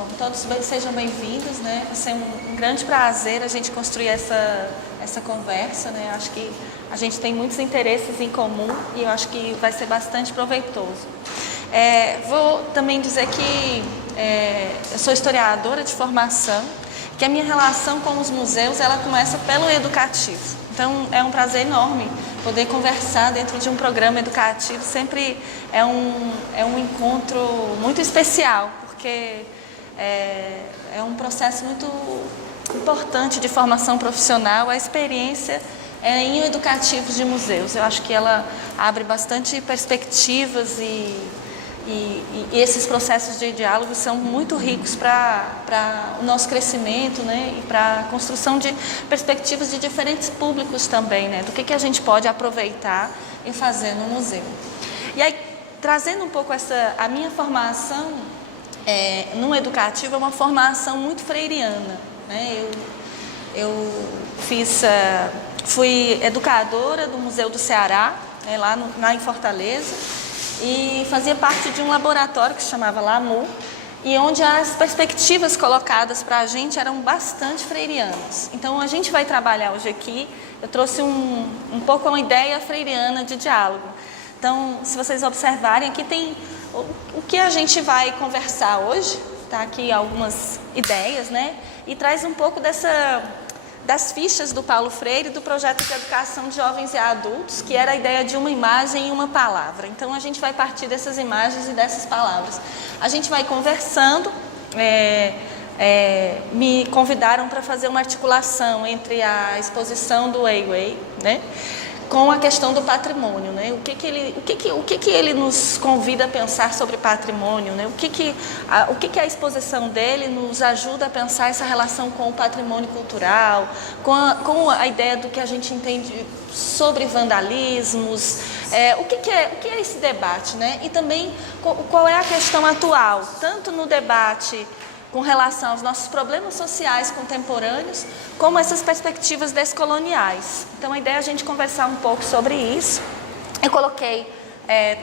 Bom, todos sejam bem-vindos, né? Vai ser um grande prazer a gente construir essa conversa, né? Acho que a gente tem muitos interesses em comum e eu acho que vai ser bastante proveitoso. Vou também dizer que eu sou historiadora de formação, que a minha relação com os museus ela começa pelo educativo. Então é um prazer enorme poder conversar dentro de um programa educativo. Sempre é um encontro muito especial, porque é um processo muito importante de formação profissional, a experiência em educativos de museus. Eu acho que ela abre bastante perspectivas e esses processos de diálogo são muito ricos para o nosso crescimento, né? E para a construção de perspectivas de diferentes públicos também, né? Do que a gente pode aproveitar e fazer no museu. E aí, trazendo um pouco a minha formação no educativo, é uma formação muito freiriana, né? Eu fui educadora do Museu do Ceará, né, lá em Fortaleza, e fazia parte de um laboratório que se chamava LAMU, e onde as perspectivas colocadas para a gente eram bastante freirianas. Então a gente vai trabalhar hoje aqui, eu trouxe um pouco uma ideia freiriana de diálogo. Então, se vocês observarem, aqui tem o que a gente vai conversar hoje, tá aqui algumas ideias, né? E traz um pouco das fichas do Paulo Freire, do projeto de educação de jovens e adultos, que era a ideia de uma imagem e uma palavra. Então, a gente vai partir dessas imagens e dessas palavras. A gente vai conversando, me convidaram para fazer uma articulação entre a exposição do Weiwei, né, com a questão do patrimônio, né? O que ele nos convida a pensar sobre patrimônio, né? O que a exposição dele nos ajuda a pensar essa relação com o patrimônio cultural, com a ideia do que a gente entende sobre vandalismos, o que é esse debate, né? E também qual é a questão atual, tanto no debate com relação aos nossos problemas sociais contemporâneos, como essas perspectivas descoloniais. Então, a ideia é a gente conversar um pouco sobre isso. Eu coloquei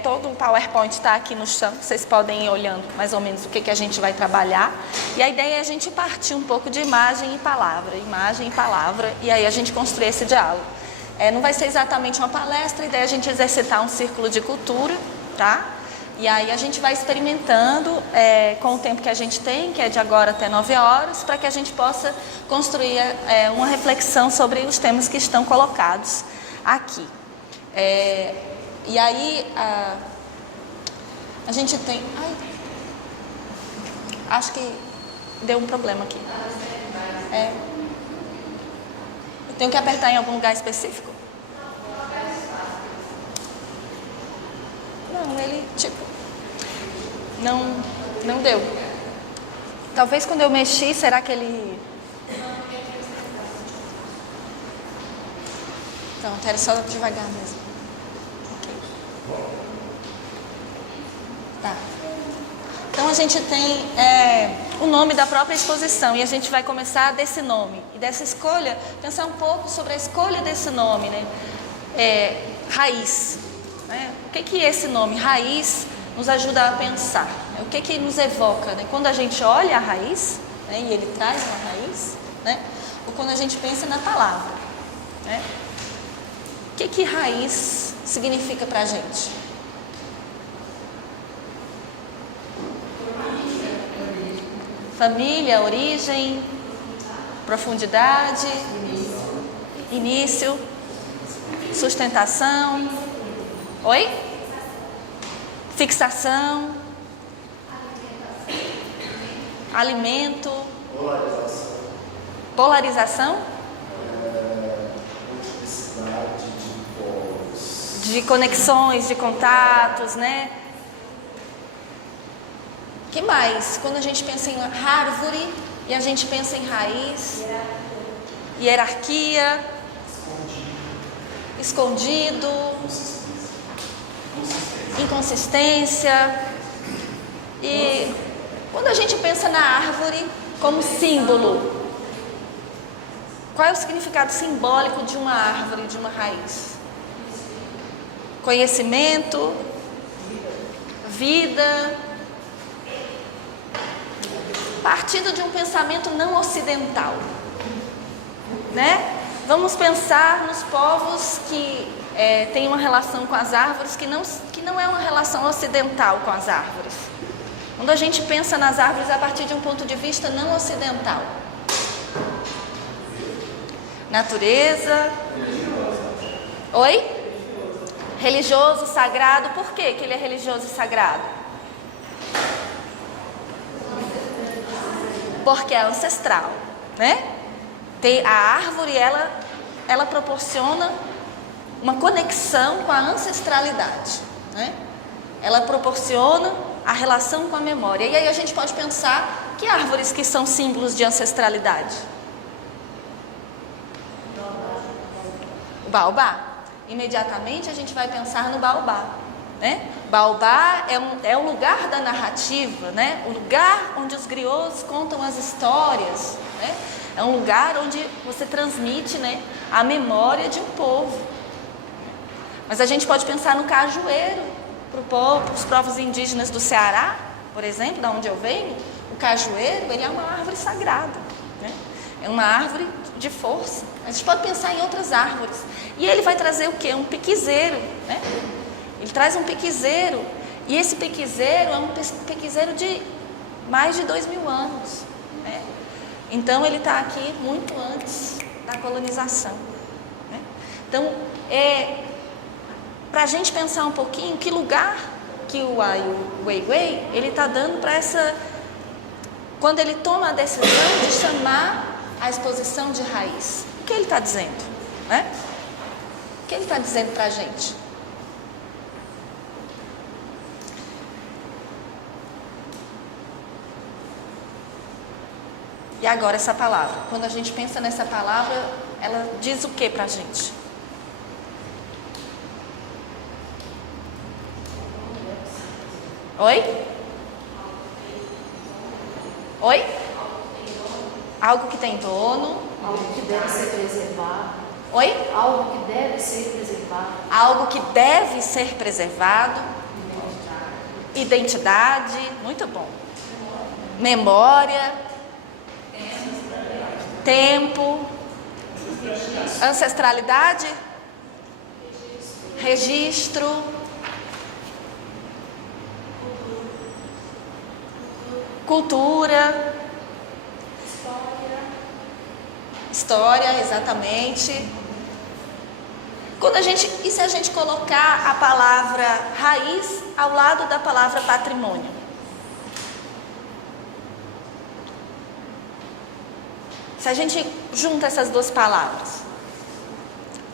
todo o PowerPoint está aqui no chão, vocês podem ir olhando mais ou menos o que a gente vai trabalhar. E a ideia é a gente partir um pouco de imagem e palavra, e aí a gente construir esse diálogo. Não vai ser exatamente uma palestra, a ideia é a gente exercitar um círculo de cultura, tá? E aí a gente vai experimentando com o tempo que a gente tem, que é de agora até 9 horas, para que a gente possa construir uma reflexão sobre os temas que estão colocados aqui. E aí a gente tem... acho que deu um problema aqui. Eu tenho que apertar em algum lugar específico? Não, ele não deu. Talvez quando eu mexi, será que ele... Pronto, era só devagar mesmo. Ok. Tá. Então a gente tem o nome da própria exposição e a gente vai começar desse nome e dessa escolha, pensar um pouco sobre a escolha desse nome, né? Raiz. Né? O que esse nome, raiz, nos ajuda a pensar? O que nos evoca? Né? Quando a gente olha a raiz, né, e ele traz uma raiz, né? Ou quando a gente pensa na palavra. Né? O que raiz significa para a gente? Família, origem, profundidade, início, sustentação, fixação, alimento, polarização, de conexões, de contatos, né? Que mais? Quando a gente pensa em árvore e a gente pensa em raiz, hierarquia, escondido, inconsistência. E quando a gente pensa na árvore como símbolo, qual é o significado simbólico de uma árvore, de uma raiz? Conhecimento, vida, partindo de um pensamento não ocidental, né? Vamos pensar nos povos que têm uma relação com as árvores que não é uma relação ocidental com as árvores. Quando a gente pensa nas árvores a partir de um ponto de vista não ocidental. Natureza. Oi? Religioso, sagrado. Por que ele é religioso e sagrado? Porque é ancestral, né? A árvore, ela proporciona uma conexão com a ancestralidade, né? Ela proporciona a relação com a memória. E aí a gente pode pensar que árvores que são símbolos de ancestralidade? O baobá. Imediatamente a gente vai pensar no baobá, né? Baobá é o lugar da narrativa, né? O lugar onde os griots contam as histórias, né? É um lugar onde você transmite, né, a memória de um povo. Mas a gente pode pensar no cajueiro, para os povos indígenas do Ceará, por exemplo, da onde eu venho. O cajueiro, ele é uma árvore sagrada, né? É uma árvore de força. A gente pode pensar em outras árvores. E ele vai trazer o quê? Um piquizeiro, né? Ele traz um piquizeiro. E esse piquizeiro é um piquizeiro de mais de 2000 anos, né? Então ele está aqui muito antes da colonização, né? Então, para a gente pensar um pouquinho que lugar que o Ai Weiwei ele está dando para essa, quando ele toma a decisão de chamar a exposição de raiz. O que ele está dizendo, né? O que ele está dizendo para a gente? E agora essa palavra. Quando a gente pensa nessa palavra, ela diz o que para a gente? Oi? Oi? Algo que tem dono. Algo que deve ser preservado. Oi? Algo que deve ser preservado. Algo que deve ser preservado. Identidade. Muito bom. Memória. Tempo. Ancestralidade. Registro. Cultura. História, exatamente. E se a gente colocar a palavra raiz ao lado da palavra patrimônio? Se a gente junta essas duas palavras,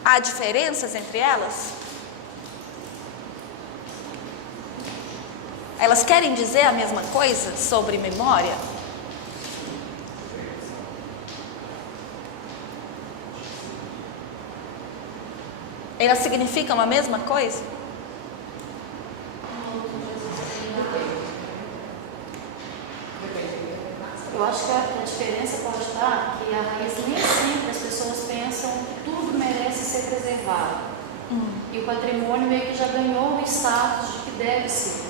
há diferenças entre elas? Elas querem dizer a mesma coisa sobre memória? Elas significam a mesma coisa? Eu acho que a diferença pode estar que a raiz nem sempre as pessoas pensam que tudo merece ser preservado. E o patrimônio meio que já ganhou o status de que deve ser.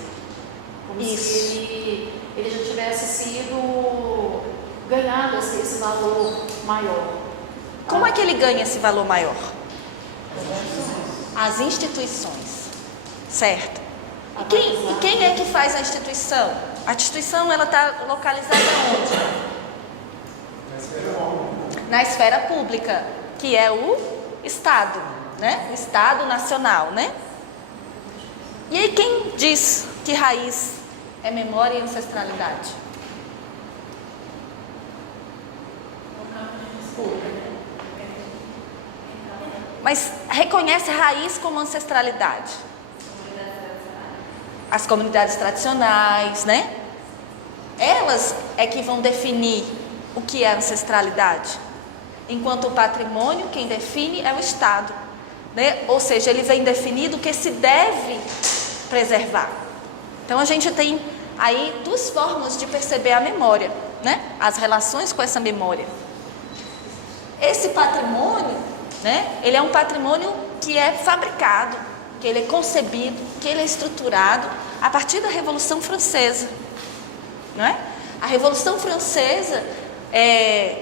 Como Isso. se ele já tivesse sido ganhado esse valor maior. Como é que ele ganha esse valor maior? As instituições, certo? E quem é que faz a instituição? A instituição, ela está localizada onde? Na esfera pública, que é o Estado, né? O Estado Nacional, né? E aí quem diz que raiz é memória e ancestralidade? Mas reconhece raiz como ancestralidade? As comunidades tradicionais, né? Elas é que vão definir o que é ancestralidade. Enquanto o patrimônio, quem define é o Estado, né? Ou seja, ele vem definido o que se deve preservar. Então a gente tem aí duas formas de perceber a memória, né? As relações com essa memória. Esse patrimônio, né? Ele é um patrimônio que é fabricado, que ele é concebido, que ele é estruturado a partir da Revolução Francesa, não é? A Revolução Francesa,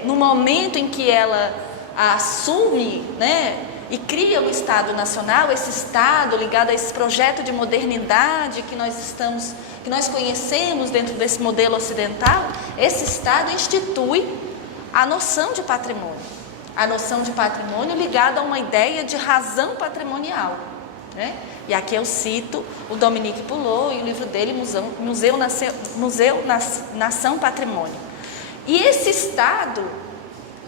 no momento em que ela assume, né, e cria o Estado Nacional, esse Estado ligado a esse projeto de modernidade que nós conhecemos dentro desse modelo ocidental, esse Estado institui a noção de patrimônio. A noção de patrimônio ligada a uma ideia de razão patrimonial, né? E aqui eu cito o Dominique Poulot e o livro dele, Museu, Nação, Patrimônio. E esse Estado,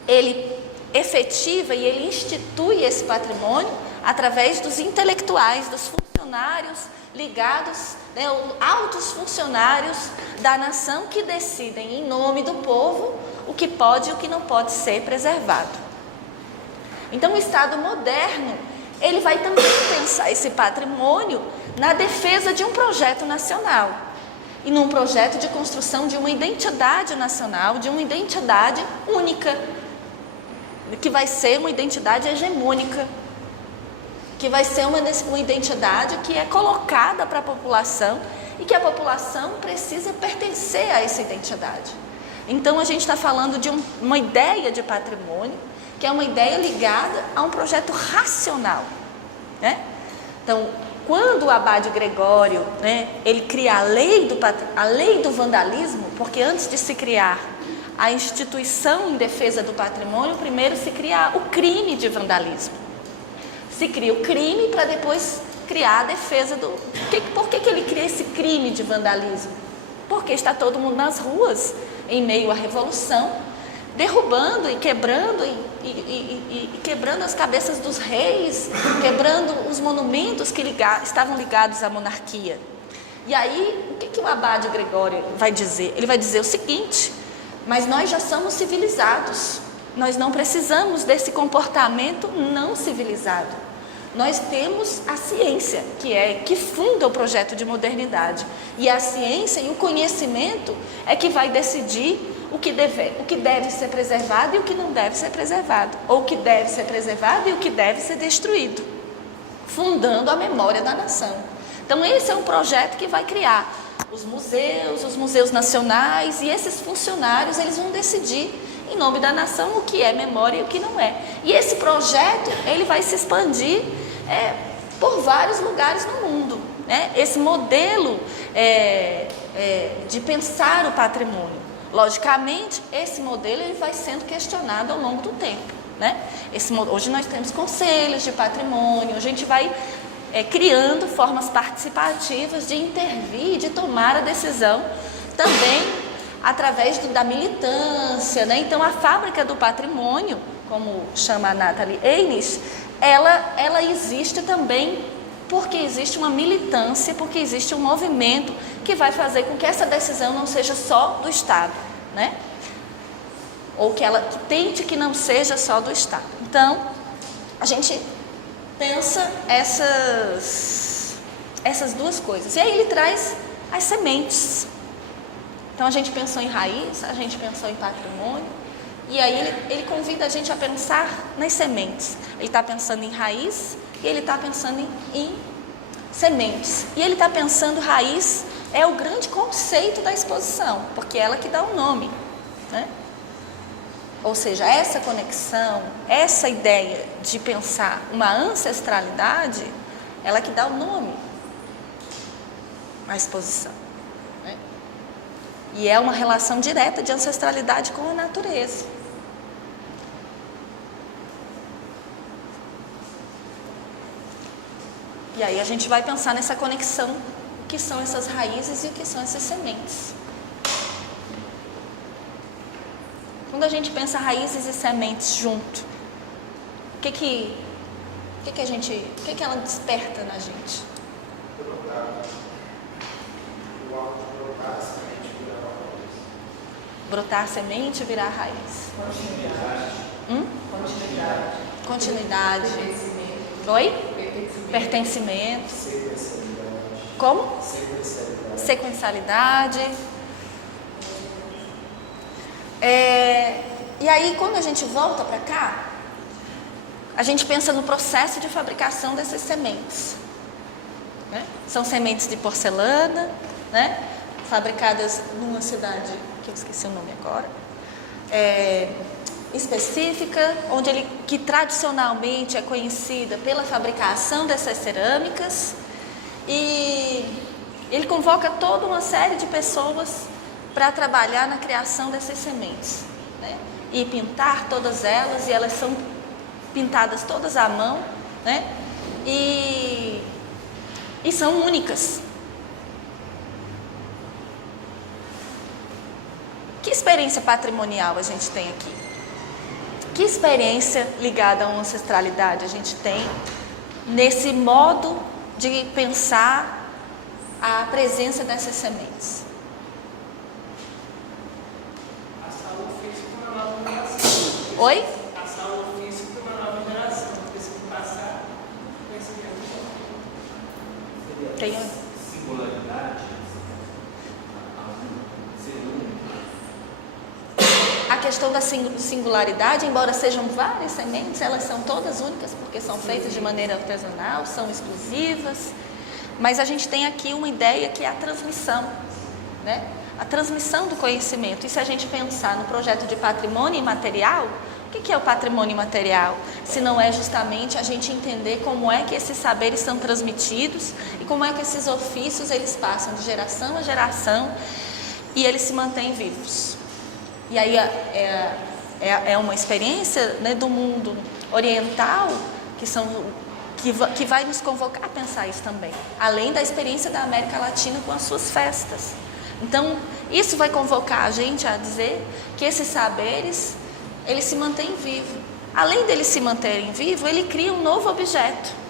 ele efetiva e ele institui esse patrimônio através dos intelectuais, dos funcionários ligados, né, altos funcionários da nação que decidem em nome do povo o que pode e o que não pode ser preservado. Então o Estado moderno, ele vai também pensar esse patrimônio na defesa de um projeto nacional e num projeto de construção de uma identidade nacional, de uma identidade única, que vai ser uma identidade hegemônica, que vai ser uma identidade que é colocada para a população e que a população precisa pertencer a essa identidade. Então a gente está falando de uma ideia de patrimônio, que é uma ideia ligada a um projeto racional, né? Então, quando o Abade Gregório, né, ele cria a lei do vandalismo, porque antes de se criar a instituição em defesa do patrimônio, primeiro se cria o crime de vandalismo. Se cria o crime para depois criar a defesa do... Por que ele cria esse crime de vandalismo? Porque está todo mundo nas ruas, em meio à revolução, derrubando e quebrando quebrando as cabeças dos reis, quebrando os monumentos que estavam ligados à monarquia. E aí, o que o Abade Gregório vai dizer? Ele vai dizer o seguinte: mas nós já somos civilizados, nós não precisamos desse comportamento não civilizado. Nós temos a ciência, que funda o projeto de modernidade. E a ciência e o conhecimento é que vai decidir o que deve ser preservado e o que não deve ser preservado. Ou o que deve ser preservado e o que deve ser destruído. Fundando a memória da nação. Então esse é um projeto que vai criar os museus nacionais, e esses funcionários, eles vão decidir em nome da nação o que é memória e o que não é. E esse projeto, ele vai se expandir por vários lugares no mundo, né? Esse modelo de pensar o patrimônio. Logicamente, esse modelo ele vai sendo questionado ao longo do tempo, né? Hoje nós temos conselhos de patrimônio, a gente vai criando formas participativas de intervir, de tomar a decisão, também através da militância, né? Então, a Fábrica do Patrimônio, como chama a Nathalie Einis, ela existe também porque existe uma militância, porque existe um movimento que vai fazer com que essa decisão não seja só do Estado, né? Ou que tente que não seja só do Estado. Então, a gente pensa essas duas coisas. E aí ele traz as sementes. Então a gente pensou em raiz, a gente pensou em patrimônio, e aí ele convida a gente a pensar nas sementes. Ele está pensando em raiz e ele está pensando em sementes. E ele está pensando raiz é o grande conceito da exposição, porque é ela que dá o nome, né? Ou seja, essa conexão, essa ideia de pensar uma ancestralidade, ela que dá o nome à exposição, né? E é uma relação direta de ancestralidade com a natureza. E aí a gente vai pensar nessa conexão, o que são essas raízes e o que são essas sementes. Quando a gente pensa raízes e sementes junto, o que ela desperta na gente? Brotar a semente e virar raiz. Continuidade. Oi? Pertencimento. Como? Sequencialidade. E aí, quando a gente volta para cá, a gente pensa no processo de fabricação dessas sementes, né? São sementes de porcelana, né? Fabricadas numa cidade que eu esqueci o nome agora, específica, que tradicionalmente é conhecida pela fabricação dessas cerâmicas, e ele convoca toda uma série de pessoas para trabalhar na criação dessas sementes, né? E pintar todas elas, e elas são pintadas todas à mão, né? E são únicas. Que experiência patrimonial a gente tem aqui? Que experiência ligada à ancestralidade a gente tem nesse modo de pensar a presença dessas sementes? Passar o ofício para uma nova geração. Oi? Passar o ofício para uma nova geração. Preciso passar conhecimento. Tem Singularidade. a questão da singularidade, embora sejam várias sementes, elas são todas únicas porque são feitas de maneira artesanal, são exclusivas, mas a gente tem aqui uma ideia que é a transmissão, né? A transmissão do conhecimento. E se a gente pensar no projeto de patrimônio imaterial, o que é o patrimônio imaterial? Se não é justamente a gente entender como é que esses saberes são transmitidos e como é que esses ofícios eles passam de geração a geração e eles se mantêm vivos. E aí é uma experiência, né, do mundo oriental que vai nos convocar a pensar isso também, além da experiência da América Latina com as suas festas. Então, isso vai convocar a gente a dizer que esses saberes, eles se mantêm vivos. Além deles se manterem vivos, ele cria um novo objeto.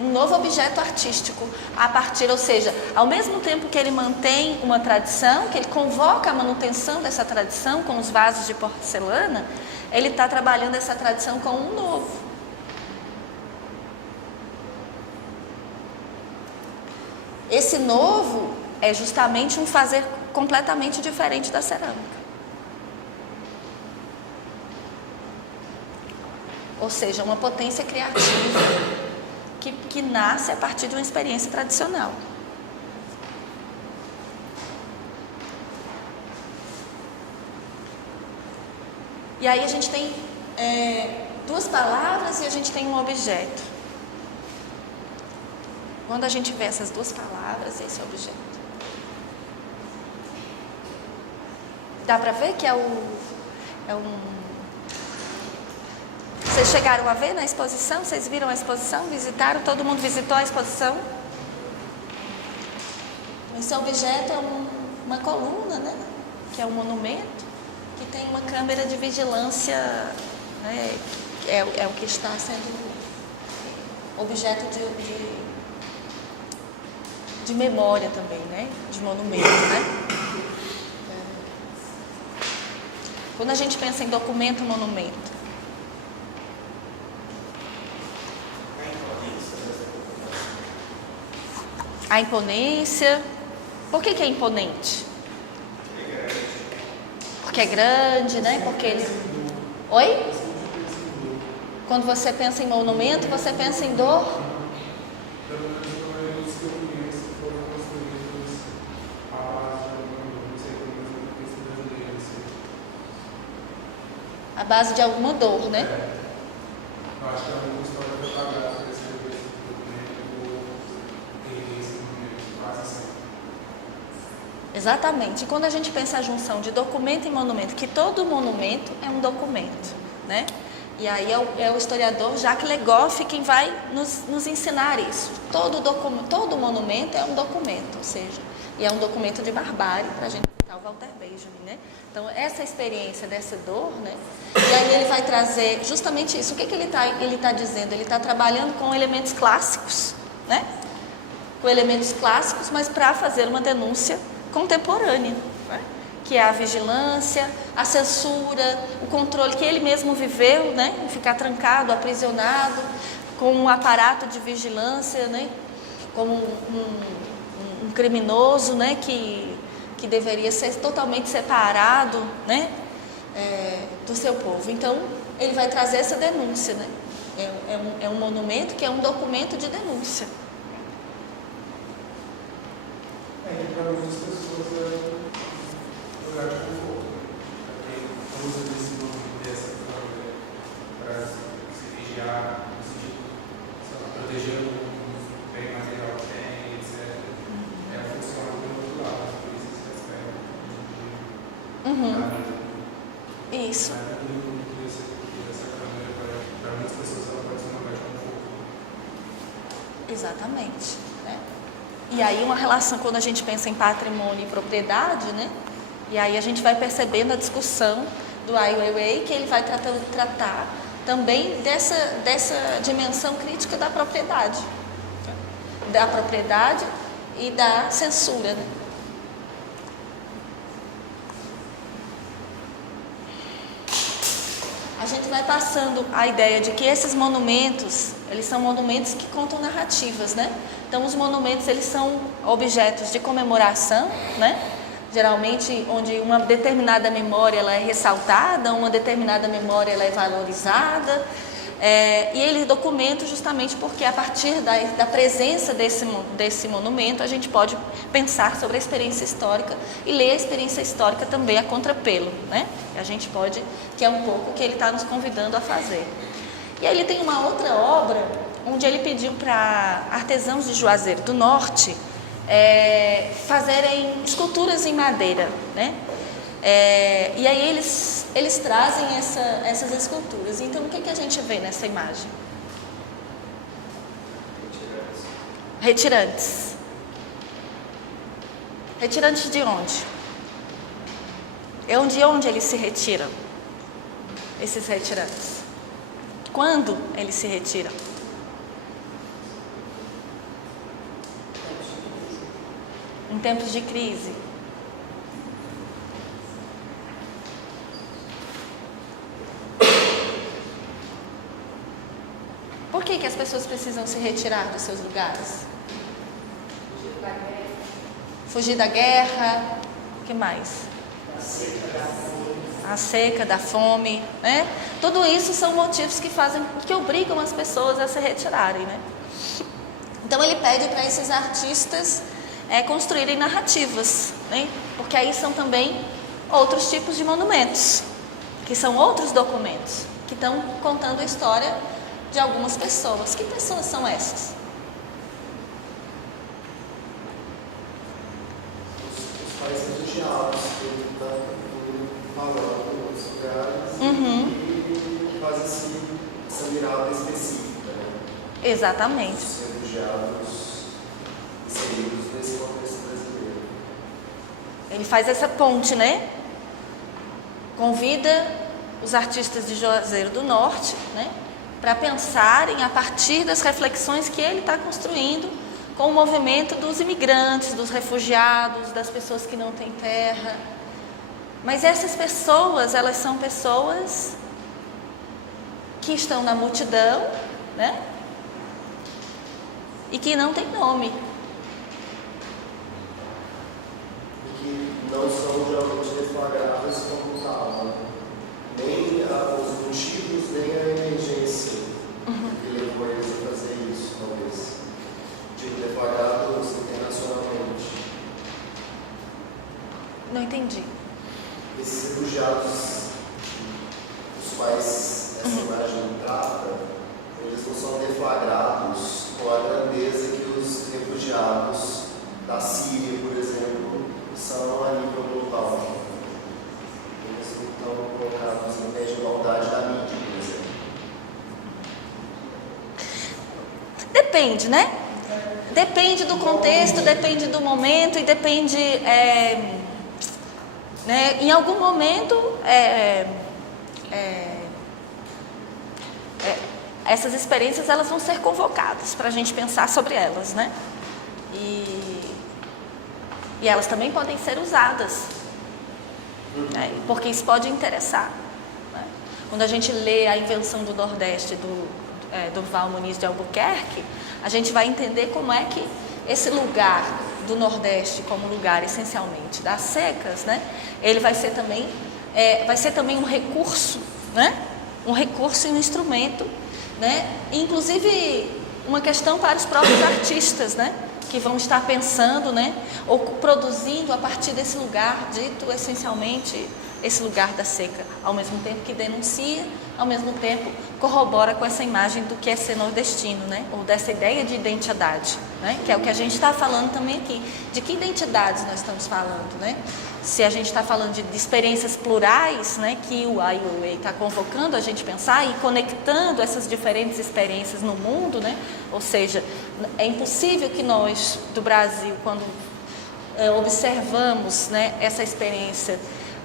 Um novo objeto artístico a partir, ou seja, ao mesmo tempo que ele mantém uma tradição, que ele convoca a manutenção dessa tradição com os vasos de porcelana, ele está trabalhando essa tradição com um novo. Esse novo é justamente um fazer completamente diferente da cerâmica. Ou seja, uma potência criativa que nasce a partir de uma experiência tradicional. E aí a gente tem duas palavras e a gente tem um objeto. Quando a gente vê essas duas palavras, esse é o objeto. Dá para ver que é um... Vocês chegaram a ver na exposição? Vocês viram a exposição? Visitaram? Todo mundo visitou a exposição? Esse objeto é uma coluna, né? Que é um monumento, que tem uma câmera de vigilância, né? É o que está sendo objeto de memória também, né? De monumento, né? Quando a gente pensa em documento e monumento, a imponência. Por que é imponente? Porque é grande, né? Porque ele... Oi? Quando você pensa em monumento, você pensa em dor? A base de alguma dor, né? Eu acho que é uma história da palavra para escrever esse documento quase sempre. Exatamente. E quando a gente pensa a junção de documento e monumento, que todo monumento é um documento, né? E aí é o historiador Jacques Le Goff quem vai nos ensinar isso. Todo monumento é um documento, ou seja, e é um documento de barbárie, para a gente citar o Walter Benjamin, né? Então, essa experiência dessa dor, né? E aí ele vai trazer justamente isso. O que ele tá dizendo? Ele está trabalhando com elementos clássicos, né? Com elementos clássicos, mas para fazer uma denúncia contemporânea, né? Que é a vigilância, a censura, o controle que ele mesmo viveu, né? Ficar trancado, aprisionado, com um aparato de vigilância, né? Como um criminoso, né? Que deveria ser totalmente separado, né? Do seu povo. Então, ele vai trazer essa denúncia, né? É um monumento que é um documento de denúncia. que para muitas pessoas é um lugar de conforto. Para quem usa desse nome, dessa forma, para se vigiar, no sentido, sei lá, proteger o bem material que tem, etc. Funciona do outro lado, por isso esse aspecto da vida. Isso. Essa câmera, para muitas pessoas, ela pode ser um lugar de conforto. Exatamente. Né? E aí uma relação, quando a gente pensa em patrimônio e propriedade, né? E aí a gente vai percebendo a discussão do Ai Weiwei, que ele vai tratar também dessa dimensão crítica da propriedade e da censura. Né? A gente vai passando a ideia de que esses monumentos, eles são monumentos que contam narrativas, né? Então, os monumentos, eles são objetos de comemoração, né? Geralmente, onde uma determinada memória ela é ressaltada, uma determinada memória ela é valorizada, e ele documenta justamente porque a partir da presença desse monumento, a gente pode pensar sobre a experiência histórica e ler a experiência histórica também a contrapelo, né? A gente pode, que é um pouco o que ele está nos convidando a fazer. E aí ele tem uma outra obra, onde ele pediu para artesãos de Juazeiro do Norte fazerem esculturas em madeira, né? E aí eles trazem essas esculturas. Então, o que a gente vê nessa imagem? Retirantes. Retirantes de onde? De onde eles se retiram? Esses retirantes. Quando eles se retiram? Em tempos de crise. Por que as pessoas precisam se retirar dos seus lugares? Fugir da guerra. O que mais? A seca, da fome, né? Tudo isso são motivos que obrigam as pessoas a se retirarem, né? Então ele pede para esses artistas construírem narrativas, né? Porque aí são também outros tipos de monumentos, que são outros documentos, que estão contando a história de algumas pessoas. Que pessoas são essas? Os países refugiados que estão falando em outros lugares e fazem essa mirada específica, né? Exatamente. Os refugiados inseridos nesse contexto brasileiro. Ele faz essa ponte, né? Convida os artistas de Juazeiro do Norte, né? Para pensarem a partir das reflexões que ele está construindo com o movimento dos imigrantes, dos refugiados, das pessoas que não têm terra. Mas essas pessoas, elas são pessoas que estão na multidão, né? E que não têm nome. E que não são geralmente deflagradas como tal, né? Nem os motivos, nem a emergência que levou eles a fazer isso, talvez. Tipo, deflagrados internacionalmente. Não entendi. Esses refugiados, os quais essa imagem trata, eles não são deflagrados com a grandeza que os refugiados da Síria, por exemplo, são a nível global. Eles não estão colocados em pé de igualdade da mídia, por exemplo. Depende, né? Depende do contexto, depende do momento e depende... né? Em algum momento, essas experiências elas vão ser convocadas para a gente pensar sobre elas, né? E elas também podem ser usadas, né? Porque isso pode interessar, né? Quando a gente lê A Invenção do Nordeste do Durval Muniz de Albuquerque, a gente vai entender como é que esse lugar do Nordeste como lugar essencialmente das secas, né? Ele vai ser também um recurso, né? Um recurso e um instrumento, né? Inclusive uma questão para os próprios artistas, né? que vão estar pensando, né, ou produzindo a partir desse lugar dito essencialmente esse lugar da seca, ao mesmo tempo que denuncia, ao mesmo tempo corrobora com essa imagem do que é ser nordestino, né, ou dessa ideia de identidade, né, que é o que a gente está falando também aqui. De que identidades nós estamos falando, né? Se a gente está falando de experiências plurais, né, que o Ai Weiwei está convocando a gente pensar e conectando essas diferentes experiências no mundo, né? Ou seja, é impossível que nós do Brasil, quando observamos, né, essa experiência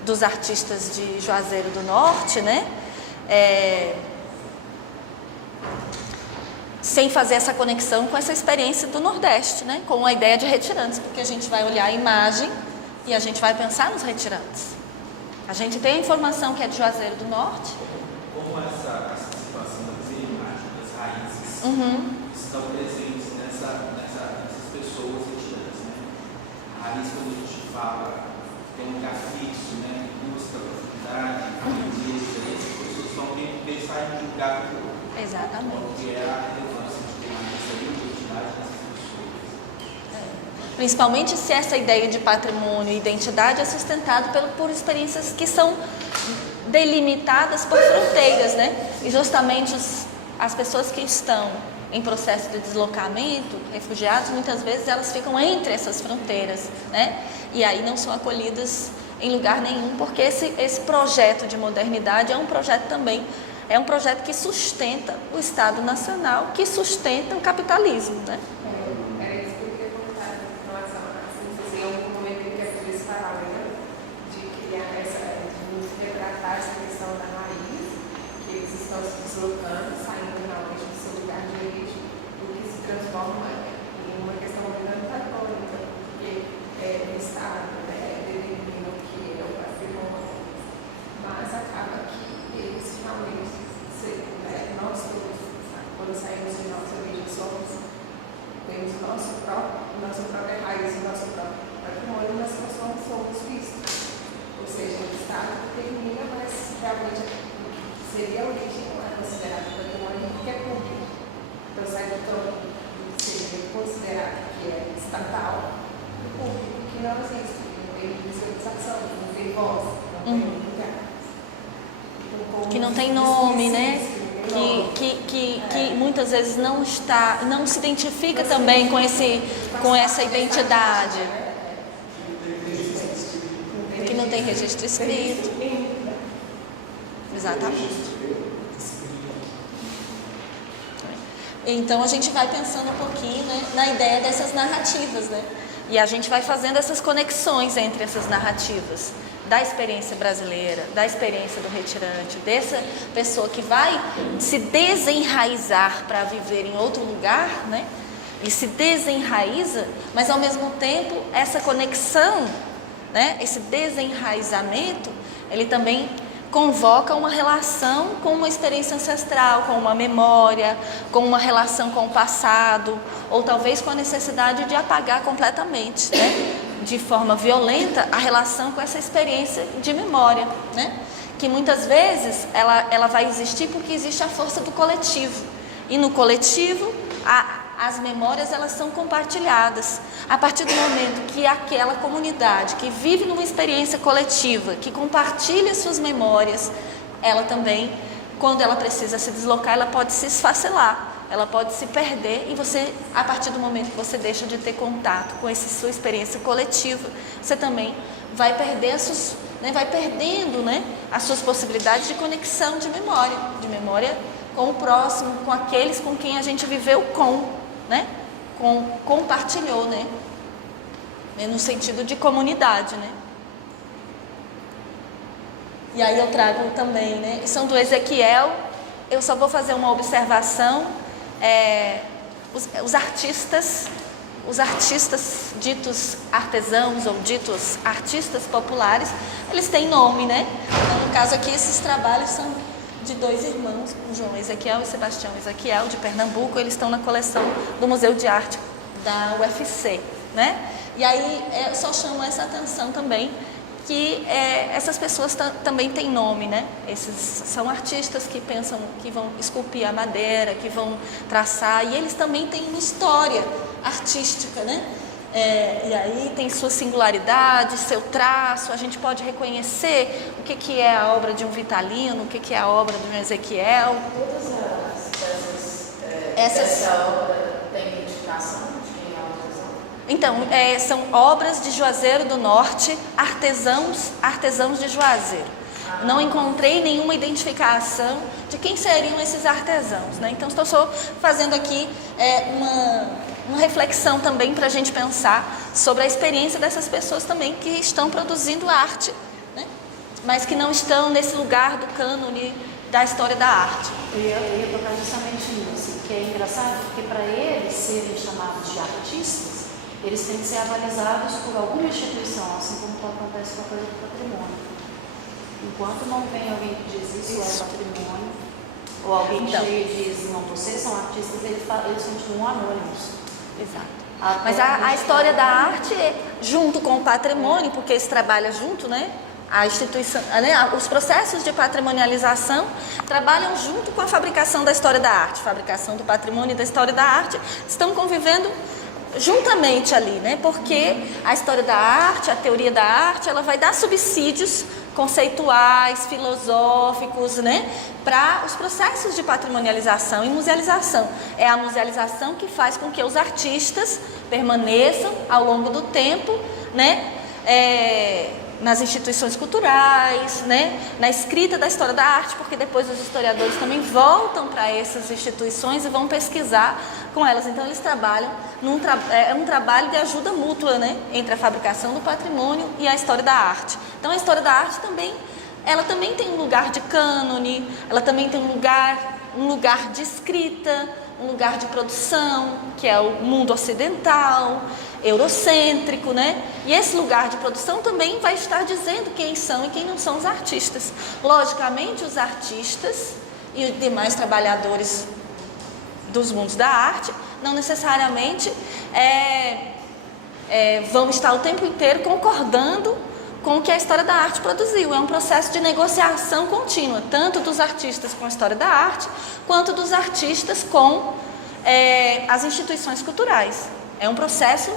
dos artistas de Juazeiro do Norte, né, sem fazer essa conexão com essa experiência do Nordeste, né, com a ideia de retirantes, porque a gente vai olhar a imagem e a gente vai pensar nos retirantes. A gente tem a informação que é de Juazeiro do Norte. Como essa situação das imagens, das raízes, estão presentes nessas pessoas retirantes, né? A raiz, quando a gente fala, tem um lugar fixo, né? Busca profundidade, riqueza, e essas pessoas estão tendo que sair de um lugar para o outro. Exatamente. Que é a relevância de ter uma identidade nessas pessoas. Principalmente se essa ideia de patrimônio e identidade é sustentada por experiências que são delimitadas por fronteiras, né? E justamente as pessoas que estão em processo de deslocamento, refugiados, muitas vezes elas ficam entre essas fronteiras, né? E aí não são acolhidas em lugar nenhum, porque esse projeto de modernidade é um projeto também, é um projeto que sustenta o Estado Nacional, que sustenta o capitalismo, né? Era isso que eu queria comentar em relação a assim, algum momento que a Feliz falava, né? De criar de retratar essa questão da raiz, que eles estão se deslocando, saindo realmente do seu lugar de origem, o que se transforma em uma questão muito antagônica, porque o Estado determina o que é o patrimônio, mas acaba que eles realmente, nós todos, quando saímos de nossa origem, temos nossa própria raiz, o nosso próprio patrimônio, mas nós não somos vistos. Ou seja, o Estado determina, mas realmente seria a origem, não é considerado patrimônio porque é público. Então sai do trono que seria considerado que é estatal, do público que não existe, não tem visualização, não tem voz, não tem lugar. Que não tem nome, né? Que muitas vezes não se identifica também com essa identidade. Que não tem registro escrito. Exatamente. Então a gente vai pensando um pouquinho, né, na ideia dessas narrativas, né? E a gente vai fazendo essas conexões entre essas narrativas da experiência brasileira, da experiência do retirante, dessa pessoa que vai se desenraizar para viver em outro lugar, né? E se desenraiza, mas ao mesmo tempo essa conexão, né? Esse desenraizamento, ele também convoca uma relação com uma experiência ancestral, com uma memória, com uma relação com o passado, ou talvez com a necessidade de apagar completamente, né? De forma violenta, a relação com essa experiência de memória, né? Que muitas vezes ela vai existir porque existe a força do coletivo. E no coletivo, as memórias elas são compartilhadas. A partir do momento que aquela comunidade que vive numa experiência coletiva, que compartilha suas memórias, ela também, quando ela precisa se deslocar, ela pode se esfacelar. Ela pode se perder e você, a partir do momento que você deixa de ter contato com essa sua experiência coletiva, você também vai perder vai perdendo, né, as suas possibilidades de conexão de memória com o próximo, com aqueles com quem a gente viveu né, compartilhou, né, no sentido de comunidade, né. E aí eu trago também, né, são do Ezequiel. Eu só vou fazer uma observação. Os artistas ditos artesãos ou ditos artistas populares, eles têm nome, né? Então, no caso aqui, esses trabalhos são de dois irmãos, o João Ezequiel e Sebastião Ezequiel, de Pernambuco. Eles estão na coleção do Museu de Arte da UFC, né? E aí, só chamo essa atenção também, que essas pessoas também têm nome, né? Esses são artistas que pensam que vão esculpir a madeira, que vão traçar, e eles também têm uma história artística, né? E aí tem sua singularidade, seu traço, a gente pode reconhecer o que é a obra de um Vitalino, o que é a obra de um Ezequiel. Essa obra tem identificação de quem é o artesão? Então, são obras de Juazeiro do Norte, artesãos de Juazeiro. Não encontrei nenhuma identificação de quem seriam esses artesãos, né? Então, estou só fazendo aqui uma reflexão também para a gente pensar sobre a experiência dessas pessoas também que estão produzindo arte, né? Mas que não estão nesse lugar do cânone da história da arte. Eu ia tocar justamente nisso, que é engraçado, porque para eles serem chamados de artistas, eles têm que ser avalizados por alguma instituição, assim como acontece com a coisa do patrimônio. Enquanto não vem alguém que diz isso é patrimônio, ou alguém que diz não, vocês são artistas, eles continuam anônimos. Exato. Mas a história da arte é junto com o patrimônio, porque eles trabalham junto, né? A instituição, né? Os processos de patrimonialização trabalham junto com a fabricação da história da arte, fabricação do patrimônio e da história da arte estão convivendo juntamente ali, né? Porque a história da arte, a teoria da arte, ela vai dar subsídios conceituais, filosóficos, né, para os processos de patrimonialização e musealização. É a musealização que faz com que os artistas permaneçam ao longo do tempo, né, nas instituições culturais, né, na escrita da história da arte, porque depois os historiadores também voltam para essas instituições e vão pesquisar com elas. Então eles trabalham um trabalho de ajuda mútua, né, entre a fabricação do patrimônio e a história da arte. Então a história da arte também, ela também tem um lugar de cânone, ela também tem um lugar de escrita, um lugar de produção, que é o mundo ocidental, eurocêntrico, né? E esse lugar de produção também vai estar dizendo quem são e quem não são os artistas. Logicamente, os artistas e os demais trabalhadores dos mundos da arte não necessariamente vão estar o tempo inteiro concordando com o que a história da arte produziu. É um processo de negociação contínua, tanto dos artistas com a história da arte, quanto dos artistas com as instituições culturais. É um processo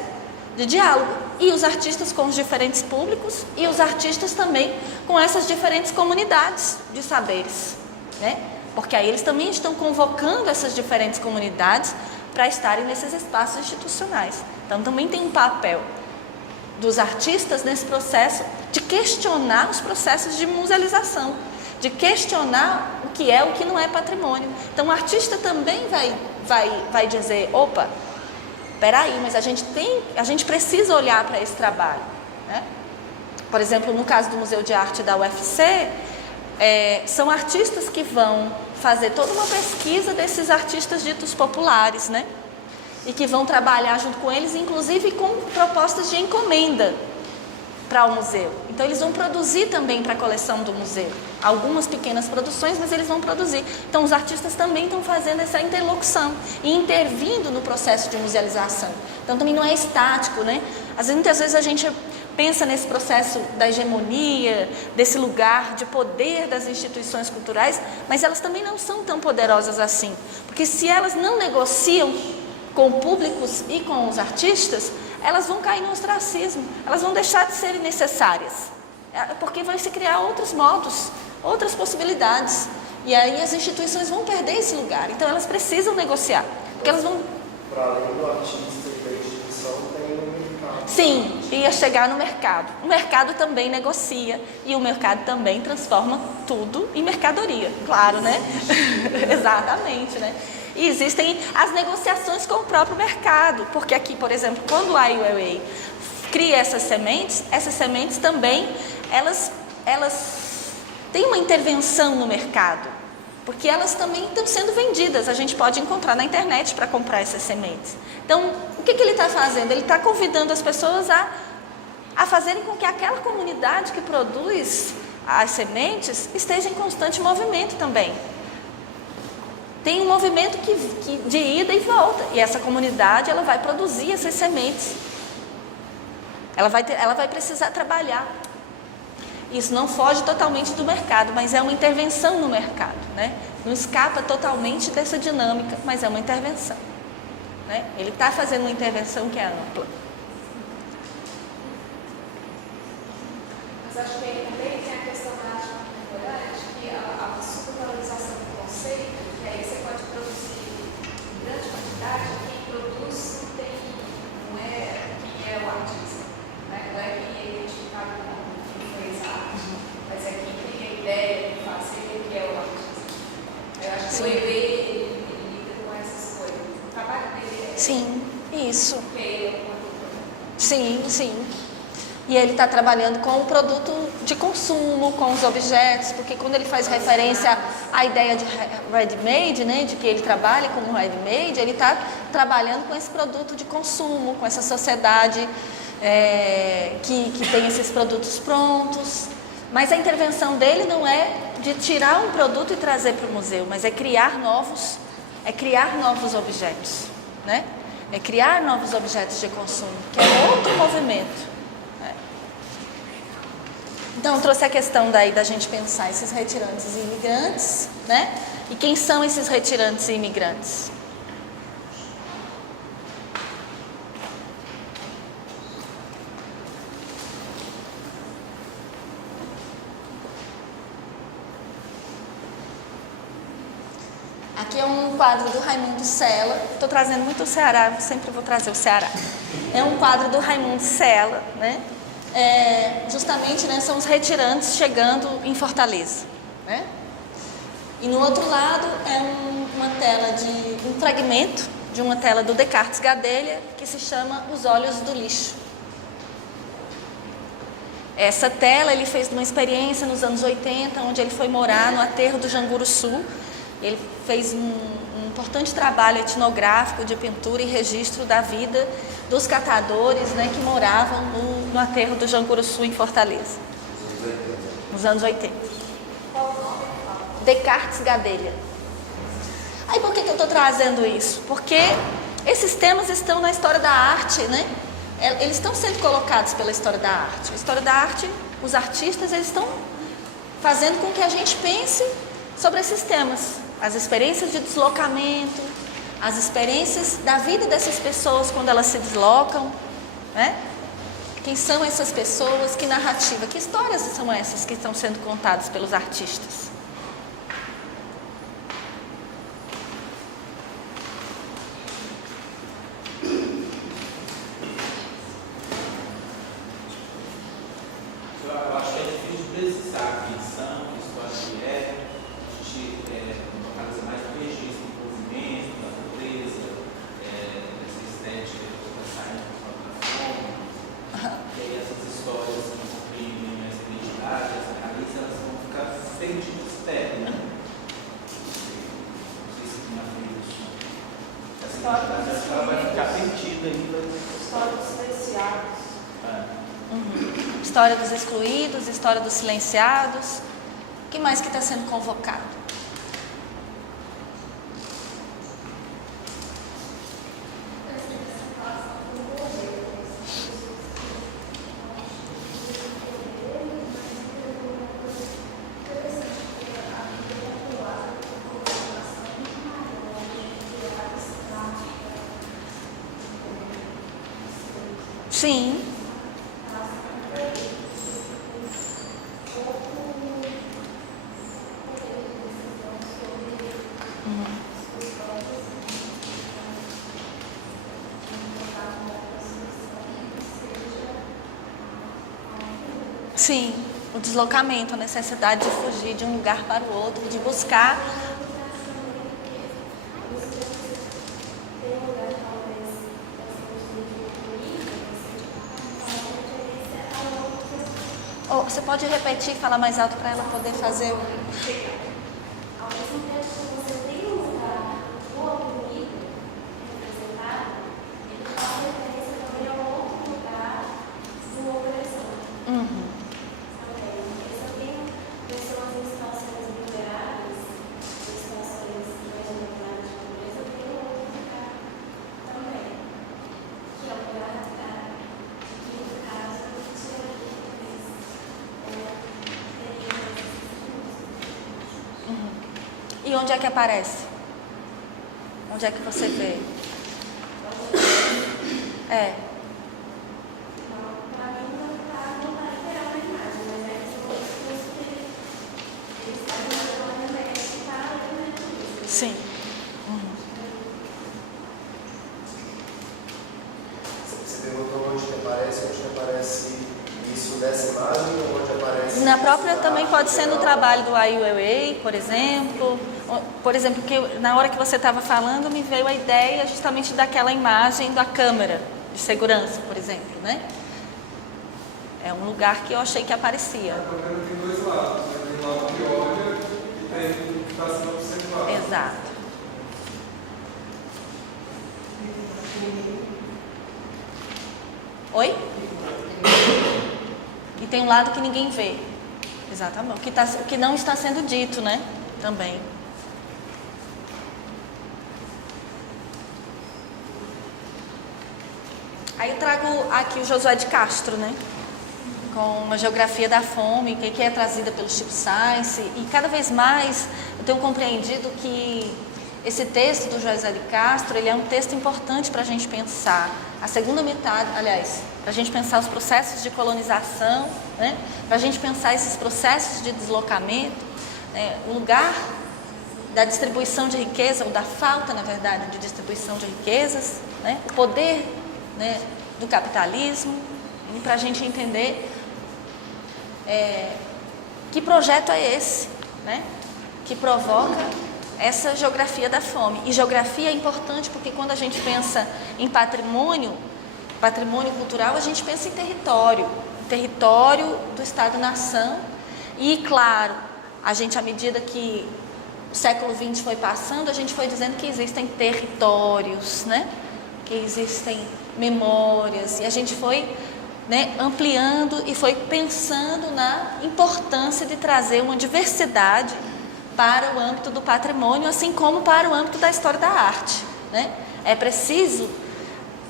de diálogo. E os artistas com os diferentes públicos e os artistas também com essas diferentes comunidades de saberes, né? Porque aí eles também estão convocando essas diferentes comunidades para estarem nesses espaços institucionais. Então também tem um papel dos artistas nesse processo de questionar os processos de musealização, de questionar o que é, o que não é patrimônio. Então o artista também vai dizer, opa, peraí, mas a gente precisa olhar para esse trabalho, né? Por exemplo, no caso do Museu de Arte da UFC, são artistas que vão fazer toda uma pesquisa desses artistas ditos populares, né? E que vão trabalhar junto com eles, inclusive com propostas de encomenda para o museu. Então eles vão produzir também para a coleção do museu. Algumas pequenas produções, mas eles vão produzir. Então os artistas também estão fazendo essa interlocução e intervindo no processo de musealização. Então também não é estático, né? Muitas vezes a gente pensa nesse processo da hegemonia, desse lugar de poder das instituições culturais, mas elas também não são tão poderosas assim. Porque se elas não negociam com públicos e com os artistas, elas vão cair no ostracismo, elas vão deixar de serem necessárias, porque vai se criar outros modos, outras possibilidades, e aí as instituições vão perder esse lugar. Então elas precisam negociar, porque elas vão... Para além do artista e da instituição, tem o mercado. Sim, ia chegar no mercado. O mercado também negocia, e o mercado também transforma tudo em mercadoria, claro, né? Exatamente, né? E existem as negociações com o próprio mercado, porque aqui, por exemplo, quando a Ai Weiwei cria essas sementes também, elas têm uma intervenção no mercado, porque elas também estão sendo vendidas, a gente pode encontrar na internet para comprar essas sementes. Então, o que ele está fazendo? Ele está convidando as pessoas a fazerem com que aquela comunidade que produz as sementes esteja em constante movimento também. Tem um movimento de ida e volta, e essa comunidade ela vai produzir essas sementes. Ela vai precisar trabalhar Isso não foge totalmente do mercado, mas é uma intervenção no mercado, né? Não escapa totalmente dessa dinâmica, mas é uma intervenção, né? Ele está fazendo uma intervenção que é ampla. Mas acho que aí também tem a questão da arte contemporânea, de que a supervalorização do conceito, que aí você pode produzir em grande quantidade, quem produz não é quem é o artista, né? Não é quem é identificado como quem fez a arte, mas é quem tem a ideia de fazer, que é o artista. Eu acho que o EV, ele lida com essas coisas. O trabalho dele é... Sim, isso. Porque ele é um produtor. Sim, sim. E ele está trabalhando com o produto de consumo, com os objetos, porque quando ele faz referência à ideia de ready-made, né, de que ele trabalha como ready-made, ele está trabalhando com esse produto de consumo, com essa sociedade que tem esses produtos prontos. Mas a intervenção dele não é de tirar um produto e trazer para o museu, mas é criar novos objetos, né? É criar novos objetos de consumo, que é outro movimento. Então, eu trouxe a questão daí da gente pensar esses retirantes e imigrantes, né? E quem são esses retirantes e imigrantes? Aqui é um quadro do Raimundo Sela. Estou trazendo muito o Ceará, sempre vou trazer o Ceará. É um quadro do Raimundo Sela, né? Justamente, né, são os retirantes chegando em Fortaleza, né? E no outro lado é um fragmento de uma tela do Descartes Gadelha que se chama Os Olhos do Lixo. Essa tela ele fez uma experiência nos anos 80, onde ele foi morar no aterro do Janguruçu. Ele fez um importante trabalho etnográfico de pintura e registro da vida dos catadores, né, que moravam no aterro do Janguruçu, em Fortaleza, nos anos 80. Qual o nome? Descartes Gadelha. Aí por que eu estou trazendo isso? Porque esses temas estão na história da arte, né? Eles estão sendo colocados pela história da arte. A história da arte, os artistas, eles estão fazendo com que a gente pense sobre esses temas. As experiências de deslocamento, as experiências da vida dessas pessoas quando elas se deslocam, né? Quem são essas pessoas? Que narrativa? Que histórias são essas que estão sendo contadas pelos artistas? Eu acho que é difícil precisar quem são, que história que é. A gente localiza mais no registro, do movimento, da natureza, dessa estética que está saindo da forma. E aí essas histórias que comprimem essa identidade, essa raiz, elas vão ficar perdidas externas, né? Não sei se tem a ver isso. Essa identidade ela vai ficar perdida ainda. História dos silenciados. História dos excluídos, história dos silenciados. O que mais que está sendo convocado? Sim. Sim, o deslocamento, a necessidade de fugir de um lugar para o outro, de buscar. Oh, você pode repetir, falar mais alto para ela poder fazer o... Ao mesmo tempo que você tem um lugar do oprimido representado, ele faz referência também a um outro lugar do opressor. Também. Porque se eu tenho pessoas em situações vulneráveis, em situações mais vulneráveis de pobreza, eu tenho um outro lugar também, que é o lugar que, no caso, sou eu que E onde é que aparece? Onde é que você vê? É. Para mim, não está literal na imagem, mas é que ele está dando uma referência para o Sim. Você perguntou onde que aparece isso nessa imagem ou onde aparece... Na própria também pode ser no trabalho do Ai Weiwei, por exemplo. Por exemplo, que na hora que você estava falando, me veio a ideia justamente daquela imagem da câmera de segurança, por exemplo, né? É um lugar que eu achei que aparecia. A câmera tem dois lados, né? Tem o lado que olha e tem o que está sendo observado. Exato. Oi? E tem um lado que ninguém vê. Exatamente. O que não está sendo dito, né? Também. Aí eu trago aqui o Josué de Castro, né? Com uma geografia da fome, que é trazida pelo Chico Sainz. E cada vez mais eu tenho compreendido que esse texto do Josué de Castro, ele é um texto importante para a gente pensar a segunda metade, aliás, para a gente pensar os processos de colonização, né? Para a gente pensar esses processos de deslocamento, né? O lugar da distribuição de riqueza, ou da falta, na verdade, de distribuição de riquezas, né? O poder, né, do capitalismo, e para a gente entender que projeto é esse, né, que provoca essa geografia da fome. E geografia é importante porque quando a gente pensa em patrimônio cultural, a gente pensa em território do Estado-nação. E, claro, a gente, à medida que o século XX foi passando, a gente foi dizendo que existem territórios, né, que existem memórias, e a gente foi, né, ampliando e foi pensando na importância de trazer uma diversidade para o âmbito do patrimônio, assim como para o âmbito da história da arte, né? É preciso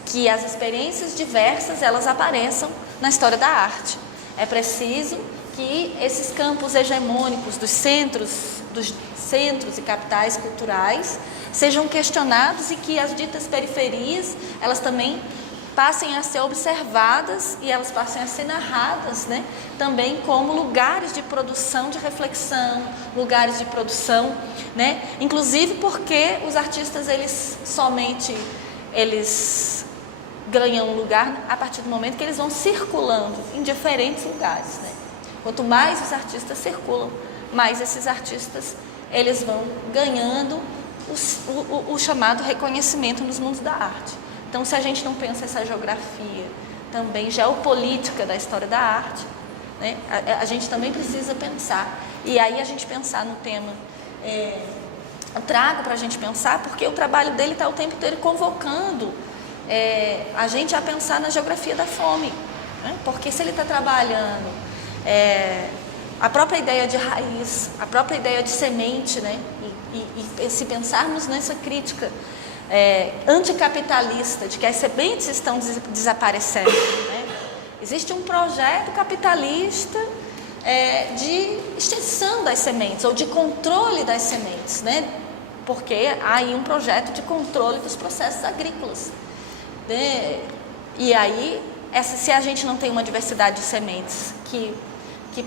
que as experiências diversas elas apareçam na história da arte. É preciso que esses campos hegemônicos dos centros e capitais culturais sejam questionados e que as ditas periferias elas também passem a ser observadas e elas passem a ser narradas, né, também como lugares de produção, de reflexão, lugares de produção, né, inclusive porque os artistas eles ganham um lugar a partir do momento que eles vão circulando em diferentes lugares, né. Quanto mais os artistas circulam, mais esses artistas eles vão ganhando o chamado reconhecimento nos mundos da arte. Então, se a gente não pensa essa geografia também geopolítica da história da arte, né, a gente também precisa pensar. E aí a gente pensar no tema, eu trago para a gente pensar, porque o trabalho dele está o tempo inteiro convocando a gente a pensar na geografia da fome, né, porque se ele está trabalhando a própria ideia de raiz, a própria ideia de semente, né, e se pensarmos nessa crítica anticapitalista, de que as sementes estão desaparecendo, né? Existe um projeto capitalista de extinção das sementes, ou de controle das sementes, né? Porque há aí um projeto de controle dos processos agrícolas, né? E aí, se a gente não tem uma diversidade de sementes que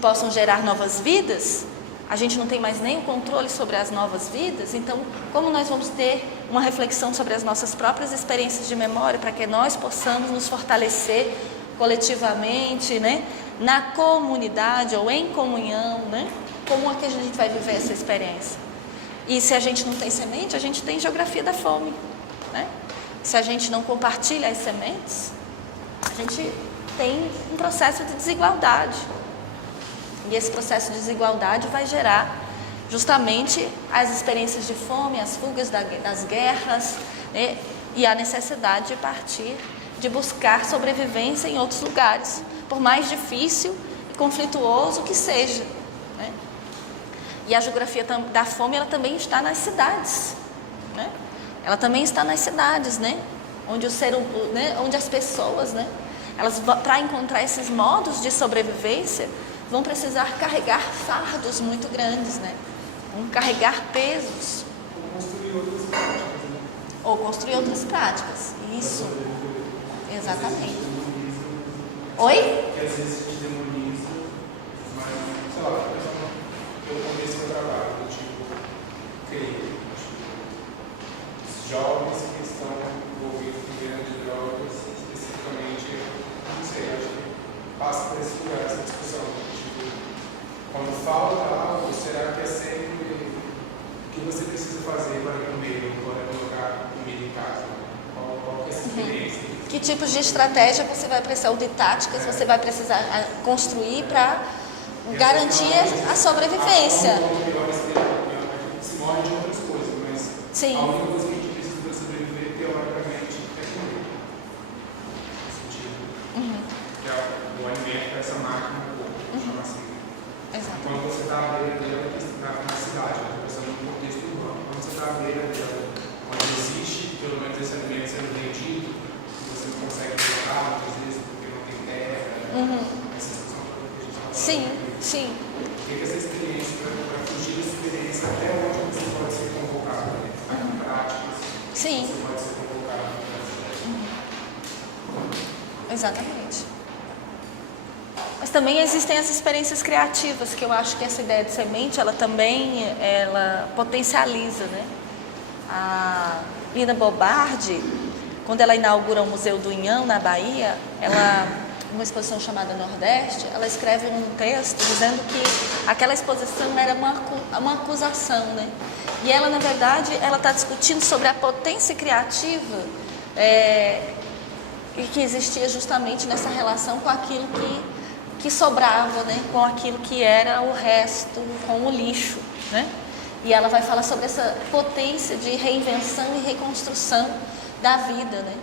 possam gerar novas vidas, a gente não tem mais nem o controle sobre as novas vidas. Então, como nós vamos ter uma reflexão sobre as nossas próprias experiências de memória para que nós possamos nos fortalecer coletivamente, né, na comunidade ou em comunhão, né? Como é que a gente vai viver essa experiência? E se a gente não tem semente, a gente tem geografia da fome, né? Se a gente não compartilha as sementes, a gente tem um processo de desigualdade. E esse processo de desigualdade vai gerar justamente as experiências de fome, as fugas das guerras, né? E a necessidade de partir, de buscar sobrevivência em outros lugares, por mais difícil e conflituoso que seja, né? E a geografia da fome ela também está nas cidades, né? Ela também está nas cidades, né? Onde onde as pessoas, né? Elas, para encontrar esses modos de sobrevivência, vão precisar carregar fardos muito grandes, né? um carregar pesos. Ou construir outras práticas. Isso. Exatamente. Oi? Que às vezes a gente demoniza, mas, sei lá, eu comecei meu trabalho, eu creio, os jovens que estão envolvidos em grandes drogas, especificamente, eu não sei, acho que passa por esse lugar, essa discussão. Quando falta algo, será que é sempre o que você precisa fazer para comer, ou para colocar comida em casa? Qual é essa experiência? Que tipos de estratégia você vai precisar, ou de táticas você vai precisar construir para garantir a sobrevivência? Se morre de outras coisas, mas Sim. a única coisa que a gente precisa para sobreviver, teoricamente, é comer. Nesse sentido. Que é o alimento para essa máquina do corpo, chama assim. Exato. Quando você está à beira dela, você está na cidade, eu estou pensando no contexto urbano. Quando você está à beira dela, onde existe, pelo menos esse alimento sendo vendido, você não consegue colocar, muitas vezes, porque não tem terra, essa situação que a gente está falando. Sim, sim. O que é essa experiência para fugir dessa experiência até onde você pode ser convocado? Né? Em práticas, Sim. você pode ser convocado. Exatamente. Mas também existem as experiências criativas, que eu acho que essa ideia de semente, ela também potencializa, né? A Lina Bobardi, quando ela inaugura o Museu do Inhão, na Bahia, uma exposição chamada Nordeste, ela escreve um texto dizendo que aquela exposição era uma acusação, né? E ela, na verdade, ela está discutindo sobre a potência criativa e que existia justamente nessa relação com aquilo que sobrava, né? Com aquilo que era o resto, com o lixo, né? E ela vai falar sobre essa potência de reinvenção e reconstrução da vida, né?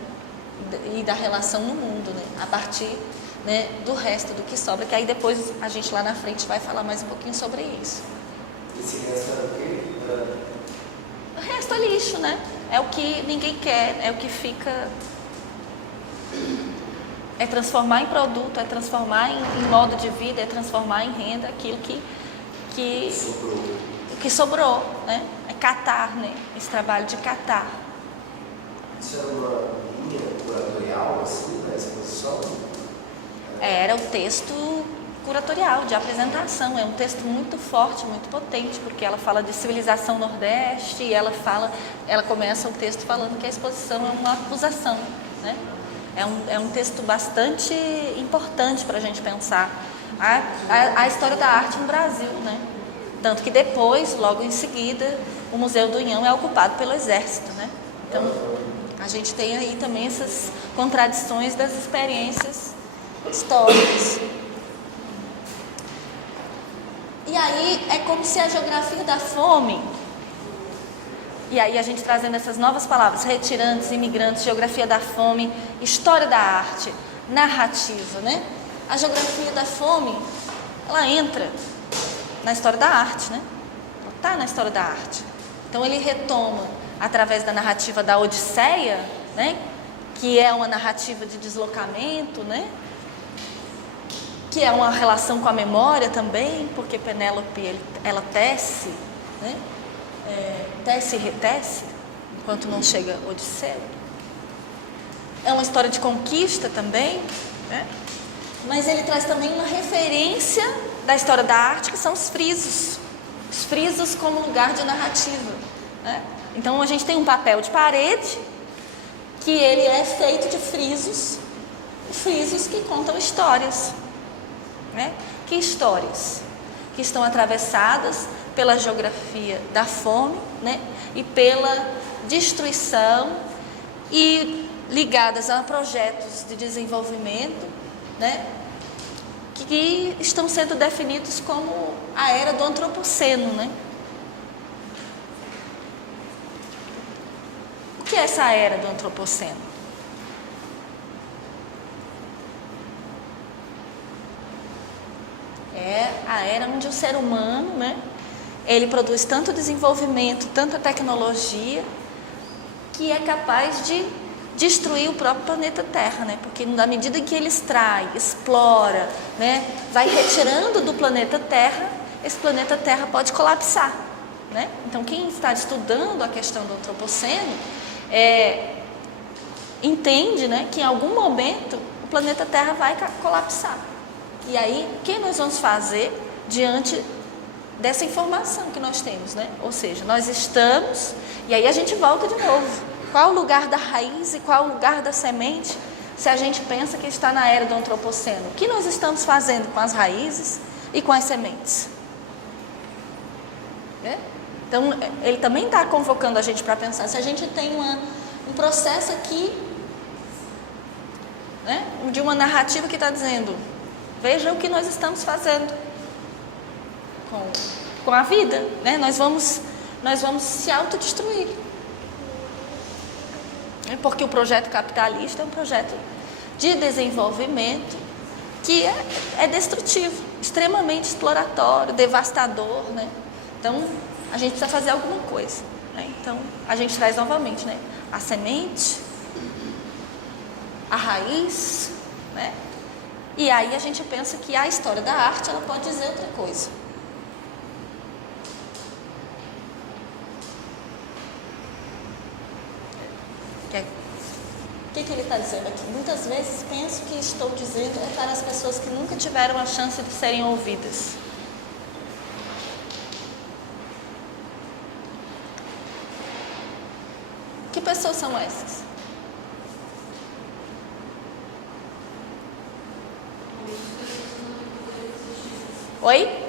E da relação no mundo, né? A partir, né, do resto, do que sobra, que aí depois a gente lá na frente vai falar mais um pouquinho sobre isso. Esse resto era o quê? O resto é lixo, né? É o que ninguém quer, é o que fica... É transformar em produto, é transformar em modo de vida, é transformar em renda aquilo que sobrou, né? É catar, né? Esse trabalho de catar. Isso era uma linha curatorial, assim, na exposição? Era o texto curatorial, de apresentação. É um texto muito forte, muito potente, porque ela fala de civilização nordeste e ela começa o texto falando que a exposição é uma acusação, né? É um texto bastante importante para a gente pensar a história da arte no Brasil, né? Tanto que depois, logo em seguida, o Museu do Inhão é ocupado pelo Exército, né? Então, a gente tem aí também essas contradições das experiências históricas. E aí é como se a geografia da fome, e aí a gente trazendo essas novas palavras, retirantes, imigrantes, geografia da fome, história da arte, narrativa, né? A geografia da fome, ela entra na história da arte, né? Ela está na história da arte. Então ele retoma, através da narrativa da Odisseia, né? Que é uma narrativa de deslocamento, né? Que é uma relação com a memória também, porque Penélope, ela tece, né? Tece e retece, enquanto não chega Odisseia. É uma história de conquista também, né? Mas ele traz também uma referência da história da arte, que são os frisos como lugar de narrativa, né? Então a gente tem um papel de parede, que ele é feito de frisos que contam histórias, né? Que histórias? Que estão atravessadas pela geografia da fome, né? E pela destruição, e ligadas a projetos de desenvolvimento, né? Que estão sendo definidos como a era do antropoceno, né? O que é essa era do antropoceno? É a era onde o ser humano, né, ele produz tanto desenvolvimento, tanta tecnologia, que é capaz de destruir o próprio planeta Terra, né? Porque na medida em que ele extrai, explora, né, vai retirando do planeta Terra, esse planeta Terra pode colapsar, né? Então, quem está estudando a questão do antropoceno entende, né, que em algum momento o planeta Terra vai colapsar. E aí, o que nós vamos fazer diante dessa informação que nós temos, né? Ou seja, nós estamos, e aí a gente volta de novo. Qual o lugar da raiz e qual o lugar da semente, se a gente pensa que está na era do antropoceno? O que nós estamos fazendo com as raízes e com as sementes? Né? Então, ele também está convocando a gente para pensar, se a gente tem um processo aqui, né, de uma narrativa que está dizendo, veja o que nós estamos fazendo com a vida, né? Nós vamos se autodestruir. Porque o projeto capitalista é um projeto de desenvolvimento que é destrutivo, extremamente exploratório, devastador, né? Então, a gente precisa fazer alguma coisa, né? Então, a gente traz novamente, né, a semente, a raiz, né? E aí a gente pensa que a história da arte, ela pode dizer outra coisa. O que ele está dizendo aqui? Muitas vezes penso que estou dizendo é para as pessoas que nunca tiveram a chance de serem ouvidas. Que pessoas são essas? Oi?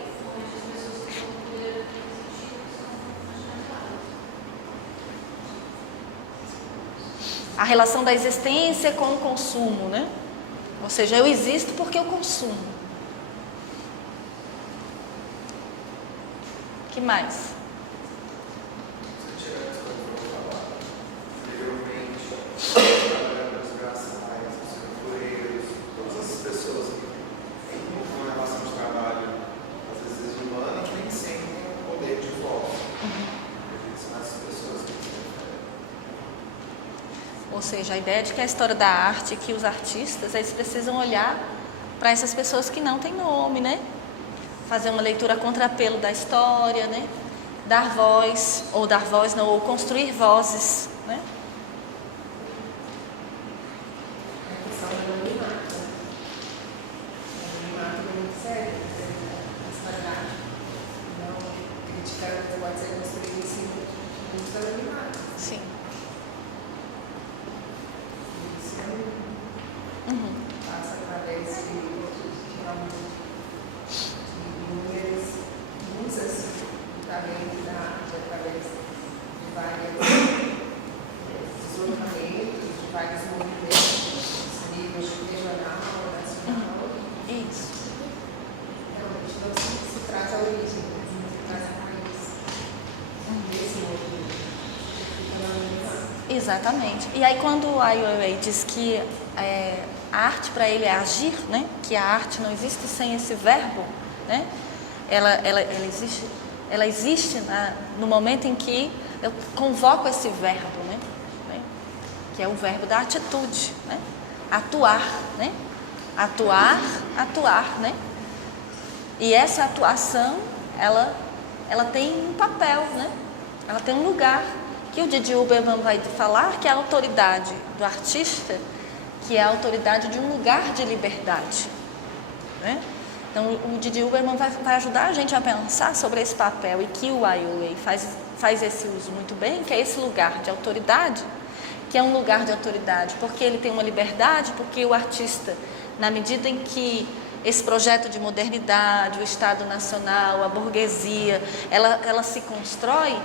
A relação da existência com o consumo, né? Ou seja, eu existo porque eu consumo. O que mais? Os braçais, os temporeiros, todas essas pessoas que têm uma relação de trabalho, às vezes humana, que nem sempre têm o poder de voz. São essas pessoas que Ou seja, a ideia de que a história da arte, que os artistas, eles precisam olhar para essas pessoas que não têm nome, né? Fazer uma leitura a contrapelo da história, né? Dar voz, ou construir vozes, né? A questão do anonimato. O anonimato é muito sério na história da arte. Não criticar pode ser construído em cima de muitos anonimatos. Sim. Passa através de inúmeras musas do talento da arte, através de vários deslocamentos, de vários movimentos, níveis regional, nacional. Isso. Então, a gente não se traz a origem, se traz a raiz desse movimento. Fica na unidade. Exatamente. E aí quando o Ai Weiwei diz que a arte para ele é agir, né? Que a arte não existe sem esse verbo, né? Ela existe no momento em que eu convoco esse verbo, né? Que é o verbo da atitude, né? Atuar, né? Atuar, né? E essa atuação, ela tem um papel, né? Ela tem um lugar que o Didi Huberman vai falar, que é a autoridade do artista, que é a autoridade de um lugar de liberdade, né? Então, o Didi Huberman vai ajudar a gente a pensar sobre esse papel, e que o Ai Weiwei faz esse uso muito bem, que é esse lugar de autoridade, que é um lugar de autoridade, porque ele tem uma liberdade, porque o artista, na medida em que esse projeto de modernidade, o Estado Nacional, a burguesia, ela se constrói,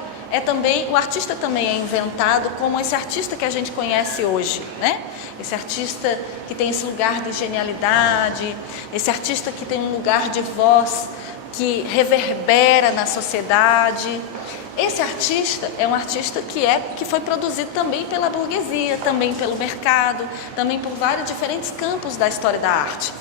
o artista também é inventado como esse artista que a gente conhece hoje, né? Esse artista que tem esse lugar de genialidade, esse artista que tem um lugar de voz que reverbera na sociedade. Esse artista é um artista que foi produzido também pela burguesia, também pelo mercado, também por vários diferentes campos da história da arte.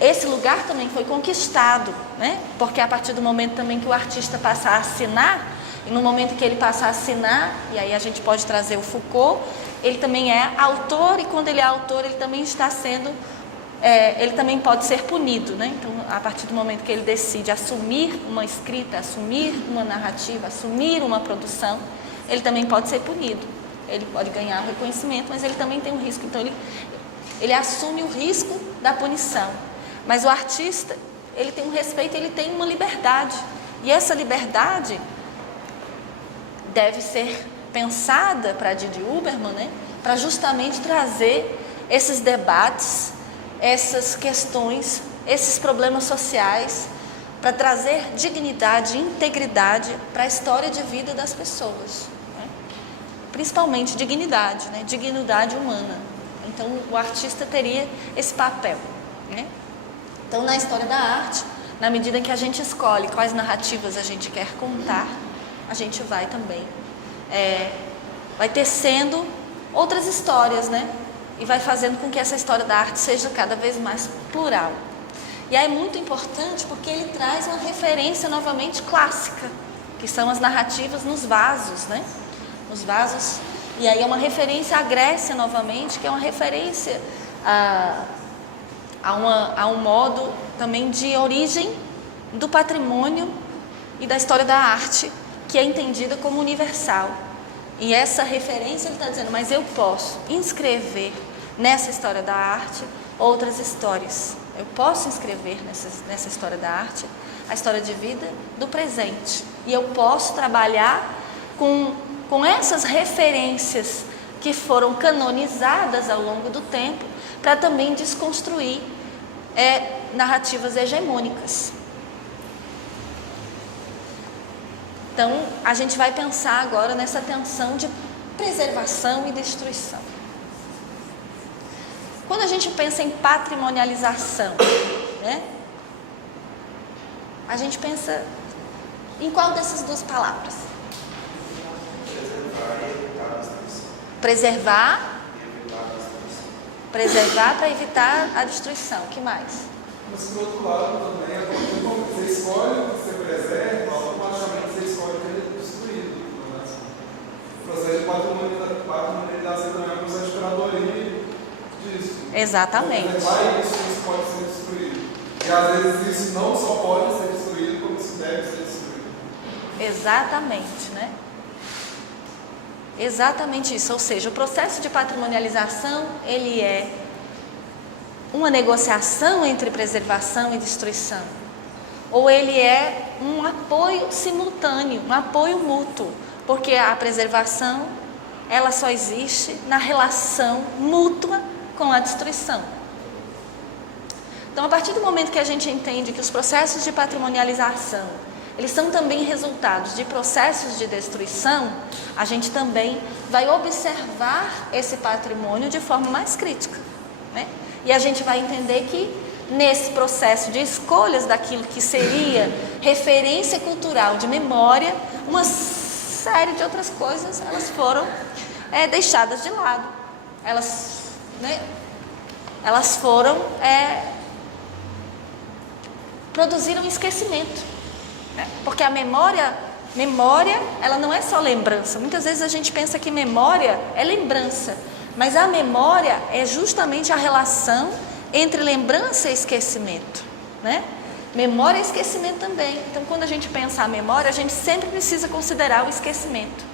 Esse lugar também foi conquistado, né? Porque a partir do momento também que o artista passa a assinar, e no momento que ele passa a assinar, e aí a gente pode trazer o Foucault, ele também é autor, e quando ele é autor, ele também está sendo, ele também pode ser punido, né? Então, a partir do momento que ele decide assumir uma escrita, assumir uma narrativa, assumir uma produção, ele também pode ser punido. Ele pode ganhar reconhecimento, mas ele também tem um risco. Então ele assume o risco da punição. Mas o artista, ele tem um respeito, ele tem uma liberdade. E essa liberdade deve ser pensada para Didi Huberman, né? Para justamente trazer esses debates, essas questões, esses problemas sociais, para trazer dignidade e integridade para a história de vida das pessoas, né? Principalmente dignidade, né? Dignidade humana. Então o artista teria esse papel, né? Então na história da arte, na medida em que a gente escolhe quais narrativas a gente quer contar, a gente vai também vai tecendo outras histórias, né? E vai fazendo com que essa história da arte seja cada vez mais plural. E aí é muito importante porque ele traz uma referência novamente clássica, que são as narrativas nos vasos, né? Nos vasos. E aí é uma referência à Grécia novamente, que é uma referência a um modo também de origem do patrimônio e da história da arte, que é entendida como universal. E essa referência ele está dizendo, mas eu posso inscrever nessa história da arte outras histórias. Eu posso inscrever nessa história da arte a história de vida do presente. E eu posso trabalhar com essas referências que foram canonizadas ao longo do tempo para também desconstruir narrativas hegemônicas. Então, a gente vai pensar agora nessa tensão de preservação e destruição. Quando a gente pensa em patrimonialização, né? A gente pensa em qual dessas duas palavras? Preservar para evitar a destruição. O que mais? Mas, por outro lado, também, quando você escolhe o que você preserva, automaticamente você escolhe o que é destruído. O processo de patrimonialização também é um processo de curadoria disso. Exatamente. Preservar isso pode ser destruído. E às vezes isso não só pode ser destruído, como isso deve ser destruído. Exatamente, né? Exatamente isso. Ou seja, o processo de patrimonialização, ele é uma negociação entre preservação e destruição, ou ele é um apoio simultâneo, um apoio mútuo, porque a preservação ela só existe na relação mútua com a destruição. Então, a partir do momento que a gente entende que os processos de patrimonialização eles são também resultados de processos de destruição, a gente também vai observar esse patrimônio de forma mais crítica, né? E a gente vai entender que nesse processo de escolhas daquilo que seria referência cultural de memória, uma série de outras coisas elas foram deixadas de lado. Elas foram produziram esquecimento, né? Porque a memória ela não é só lembrança. Muitas vezes a gente pensa que memória é lembrança, mas a memória é justamente a relação entre lembrança e esquecimento, né? Memória e esquecimento também. Então, quando a gente pensa a memória, a gente sempre precisa considerar o esquecimento.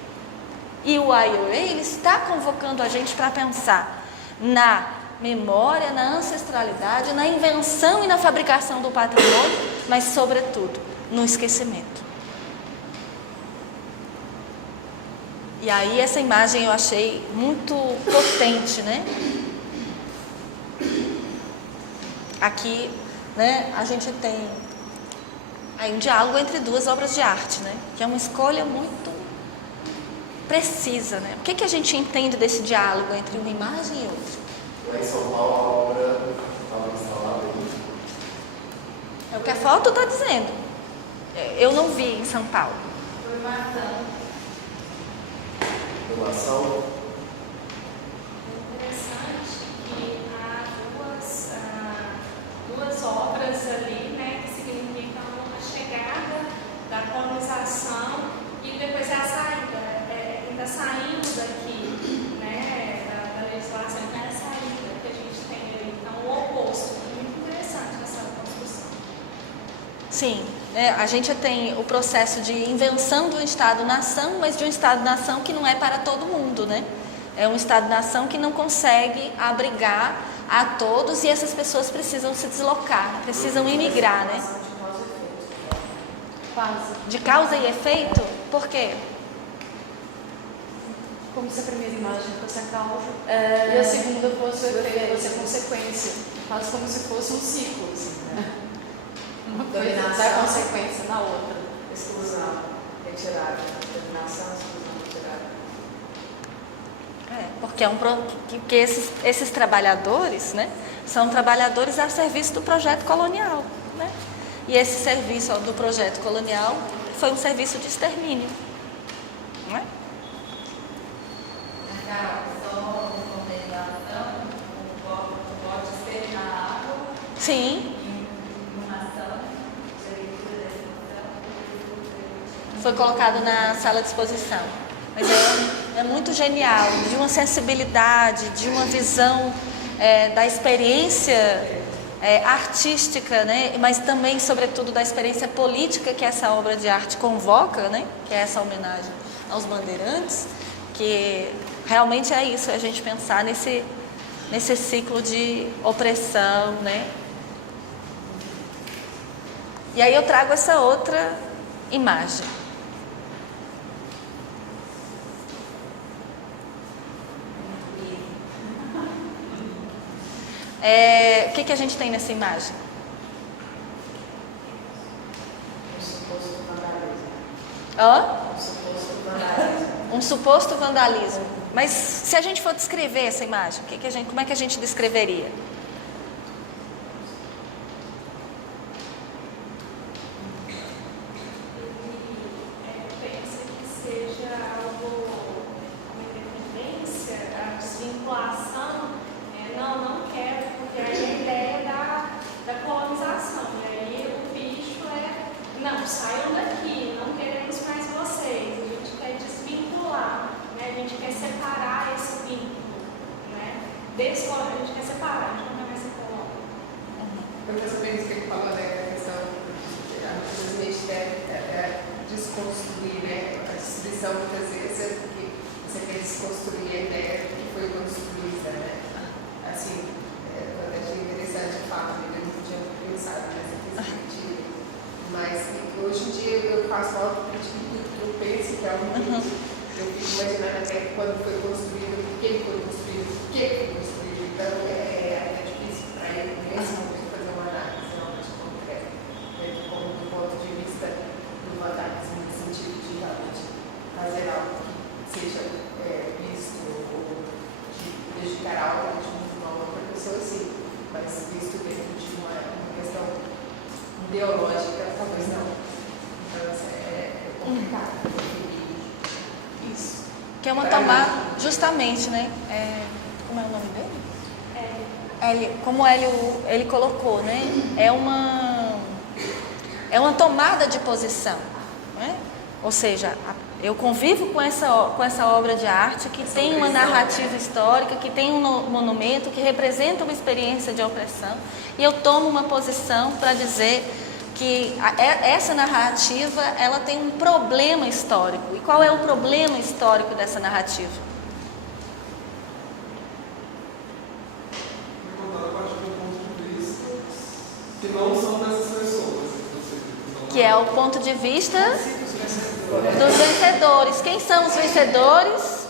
E o IOA, ele está convocando a gente para pensar na memória, na ancestralidade, na invenção e na fabricação do patrimônio, mas, sobretudo, no esquecimento. E aí essa imagem eu achei muito potente, né? Aqui, né, a gente tem aí um diálogo entre duas obras de arte, né? Que é uma escolha muito precisa, né? O que a gente entende desse diálogo entre uma imagem e outra? Lá em São Paulo, a obra estava instalada aí. É o que a foto está dizendo. Eu não vi em São Paulo. Foi marcando. Relação. É interessante que há duas obras ali, né, que significam a chegada da colonização e depois a saída. Ainda saindo daqui, né, da legislação, então é a saída que a gente tem ali. Então, o oposto. É muito interessante essa construção. Sim, a gente tem o processo de invenção de um Estado-nação, mas de um Estado-nação que não é para todo mundo, né? É um Estado-nação que não consegue abrigar a todos e essas pessoas precisam se deslocar, precisam imigrar, né? Quase. De causa e efeito? Por quê? Como se a primeira imagem fosse a causa e a segunda fosse o efeito, fosse a consequência. Faz como se fosse um ciclo, assim, né? Uma coisa dá consequência na outra. Exclusão, retirada. Dominação, exclusão, retirada. Porque que esses trabalhadores, né, são trabalhadores a serviço do projeto colonial, né? E esse serviço do projeto colonial foi um serviço de extermínio, não é? Sim. Foi colocado na sala de exposição. Mas é muito genial, de uma sensibilidade, de uma visão da experiência artística, né? Mas também, sobretudo, da experiência política que essa obra de arte convoca, né? Que é essa homenagem aos bandeirantes, que realmente é isso, a gente pensar nesse ciclo de opressão, né? E aí eu trago essa outra imagem. O que a gente tem nessa imagem? Um suposto vandalismo. Mas se a gente for descrever essa imagem, como é que a gente descreveria? Pensa que seja algo, uma independência, a desvinculação. Não quero, porque aí é a ideia da colonização. E aí o bicho não, saiam daqui, não queremos mais vocês. A gente quer desvincular, né? A gente quer separar esse vínculo, né? A gente quer separar, a gente não quer mais ser colônia. Eu estou sabendo isso que ele falou, né, da questão de a gente deve desconstruir, né, a destruição muitas vezes é porque você quer desconstruir a ideia que foi construída, né? Assim, eu achei interessante o fato de eu não tinha pensado nessa perspectiva. Mas hoje em dia eu faço autocrítica de tudo que eu penso, que é algo que eu fico imaginando até quando foi construído, por que foi construído, por que foi construído. Então é difícil para ele, nesse momento, fazer uma análise realmente concreta, como do ponto de vista do vandalismo, no sentido de realmente fazer algo que seja visto ou que prejudicar algo de uma outra pessoa, sim, mas visto dentro de uma questão ideológica, talvez não. Então, é complicado. Isso. Que é uma tomada, justamente, né? Como é o nome dele? Como ele colocou, né? É uma tomada de posição, né? Ou seja, eu convivo com essa obra de arte que tem uma narrativa histórica, que tem um monumento, que representa uma experiência de opressão, e eu tomo uma posição para dizer que essa narrativa ela tem um problema histórico. E qual é o problema histórico dessa narrativa? Que não são dessas pessoas. Que é o ponto de vista dos vencedores. Quem são os vencedores?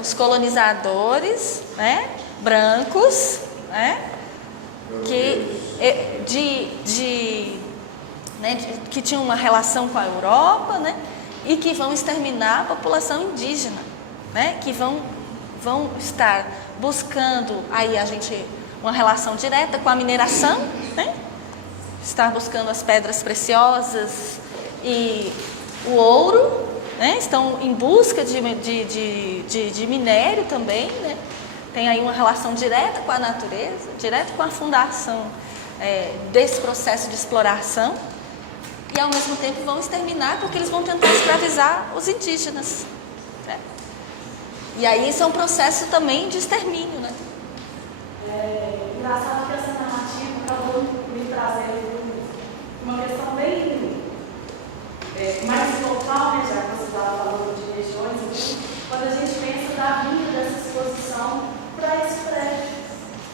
Os colonizadores, né? Brancos, né? Que tinham uma relação com a Europa, né? E que vão exterminar a população indígena, né? Que vão estar buscando aí uma relação direta com a mineração, né? Estar buscando as pedras preciosas e o ouro, né? Estão em busca de minério também, né? Tem aí uma relação direta com a natureza, direta com a fundação desse processo de exploração, e ao mesmo tempo vão exterminar porque eles vão tentar escravizar os indígenas, né? E aí isso é um processo também de extermínio, né? Engraçado que essa narrativa acabou me trazendo uma questão bem mais local, né, já que você estava falando de regiões, assim, quando a gente pensa da vinda dessa exposição para esse prédio,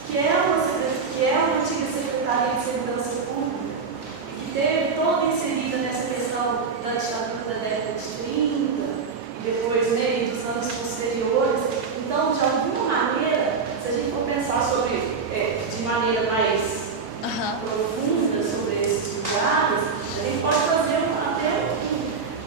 que é uma antiga Secretaria de Segurança Pública, que teve toda inserida nessa questão da ditadura da década de 30, e depois meio dos anos posteriores. Então, de alguma maneira, se a gente for pensar sobre, de maneira mais profunda sobre esses lugares, a gente pode fazer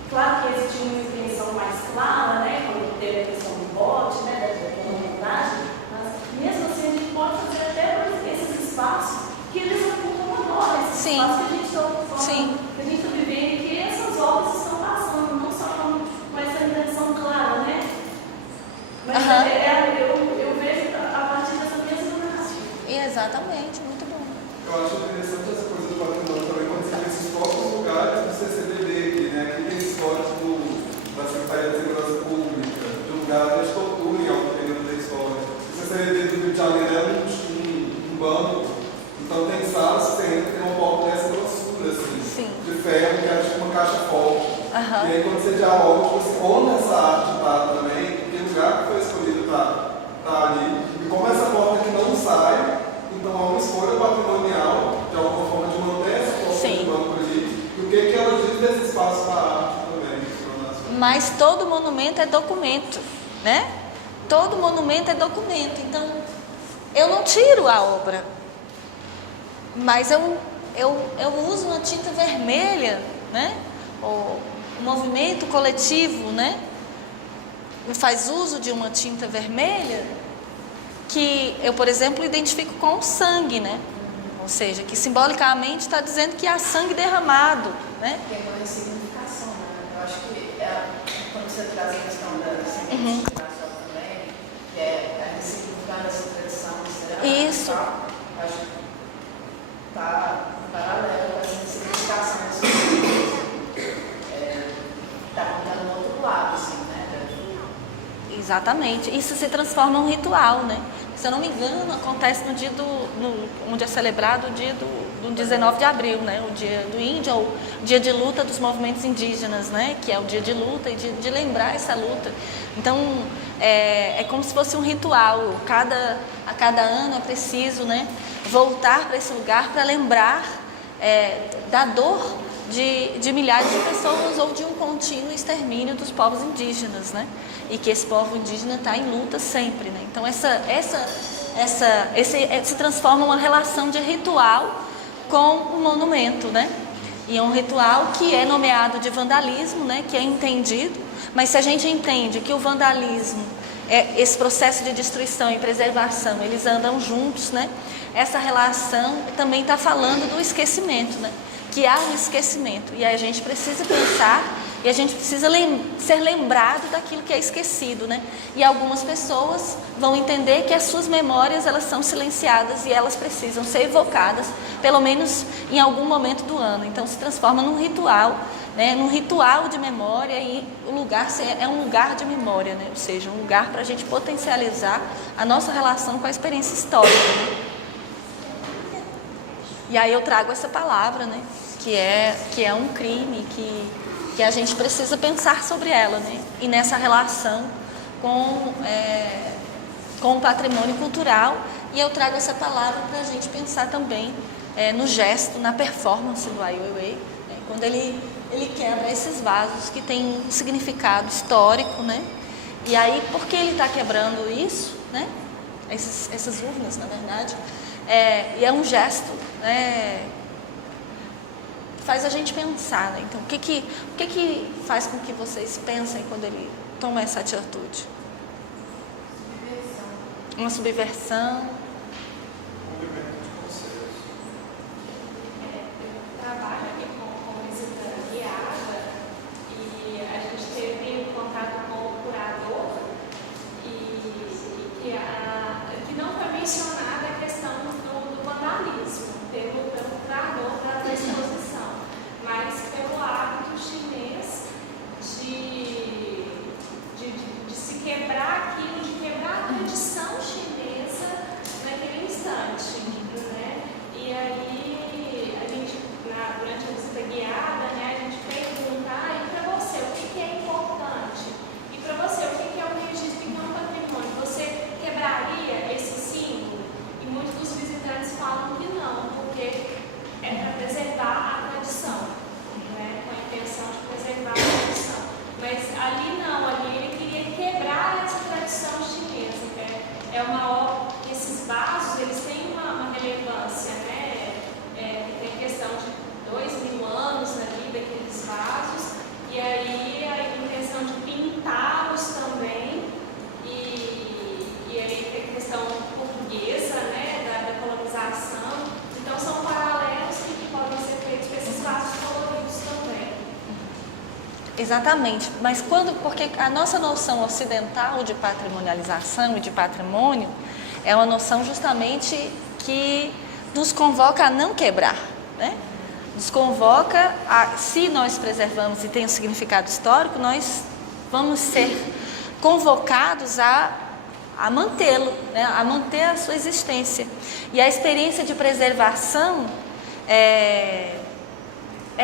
claro que existe uma intenção mais clara, né, quando teve a questão do bote, né, da comunidade, mas mesmo assim a gente pode fazer até por esses espaços que eles ocupam agora, esses espaços que a gente está ocupando, que a gente está vivendo e que essas obras estão passando, não só com essa intenção clara, né, mas eu vejo a partir dessa mesma narrativa. Exatamente, muito bom. Eu acho interessante essa coisa do patrimônio também, quando você vê esses próprios lugares do CCBB aqui, né? Aqui tem histórias da Secretaria de Segurança Pública, de lugares de tortura em alto período da história. O CCBB do Rio de Janeiro é um banco, então tem salas que você entra, tem uma porta dessa grossura, assim, de ferro, que é tipo uma caixa forte. E aí quando você dialoga, tipo assim, onde essa arte está também, que lugar que foi escolhido está ali, e como essa porta aqui não sai, então há uma escolha patrimonial, de alguma forma, de manter essa porta de banco ali, e o que ela diz desse espaço para a arte também. Mas todo monumento é documento, né? Todo monumento é documento. Então, eu não tiro a obra, mas eu uso uma tinta vermelha, né? O movimento coletivo, né? Faz uso de uma tinta vermelha que eu, por exemplo, identifico com o sangue, né? Ou seja, que simbolicamente está dizendo que há sangue derramado, né? Tem uma ressignificação, né? Eu acho que quando você traz a questão da ressignificação também, que é a ressignificar essa tradição literária, isso. Acho que está paralelo com essa ressignificação dessas coisas. Está apontando no outro lado, assim, né? Exatamente. Isso se transforma num ritual, né? Se eu não me engano, acontece no dia onde é celebrado o dia do 19 de abril, né? O dia do índio, ou o dia de luta dos movimentos indígenas, né? Que é o dia de luta e de lembrar essa luta. Então, é como se fosse um ritual. A cada ano é preciso, né? Voltar para esse lugar para lembrar da dor de milhares de pessoas ou de um contínuo extermínio dos povos indígenas, né? E que esse povo indígena está em luta sempre, né? Então se transforma uma relação de ritual com o monumento, né? E é um ritual que é nomeado de vandalismo, né? Que é entendido, mas se a gente entende que o vandalismo esse processo de destruição e preservação, eles andam juntos, né? Essa relação também está falando do esquecimento, né? Que há um esquecimento e a gente precisa pensar e a gente precisa ser lembrado daquilo que é esquecido, né? E algumas pessoas vão entender que as suas memórias, elas são silenciadas e elas precisam ser evocadas, pelo menos em algum momento do ano. Então se transforma num ritual, né? Num ritual de memória, e o lugar é um lugar de memória, né? Ou seja, um lugar para a gente potencializar a nossa relação com a experiência histórica, né? E aí eu trago essa palavra, né? Que é um crime, que a gente precisa pensar sobre ela, né? E nessa relação com o patrimônio cultural. E eu trago essa palavra para a gente pensar também no gesto, na performance do Ai Weiwei, né? Quando ele quebra esses vasos que têm um significado histórico, né? E aí, por que ele está quebrando isso, né? Essas urnas, na verdade, e é um gesto, faz a gente pensar, né? Então, o que faz com que vocês pensem quando ele toma essa atitude? Uma subversão. Trabalho aqui com visita guiada e a gente teve contato com o curador que não foi mencionada a questão do vandalismo pelo curador da exposição, mas pelo hábito chinês de se quebrar aquilo, de quebrar a tradição chinesa naquele instante, né? E aí a gente, durante a guiada, né, a gente pergunta, e para você, o que é importante? E para você, o que é o registro enquanto patrimônio? Você quebraria esse símbolo? E muitos dos visitantes falam que não, porque é para preservar a tradição, né, com a intenção de preservar a tradição. Mas ali não, ali ele queria quebrar essa tradição chinesa. É uma obra, esses vasos, eles têm uma relevância, né? Tem questão de 2000 anos ali daqueles vasos, e aí a intenção de pintá-los também, e aí tem questão portuguesa, né? Da colonização. Então são paralelos que podem ser feitos com esses vasos coloridos também. Exatamente, mas porque a nossa noção ocidental de patrimonialização e de patrimônio é uma noção justamente que nos convoca a não quebrar, né? Nos convoca se nós preservamos e tem um significado histórico, nós vamos ser convocados a mantê-lo, né? A manter a sua existência. E a experiência de preservação é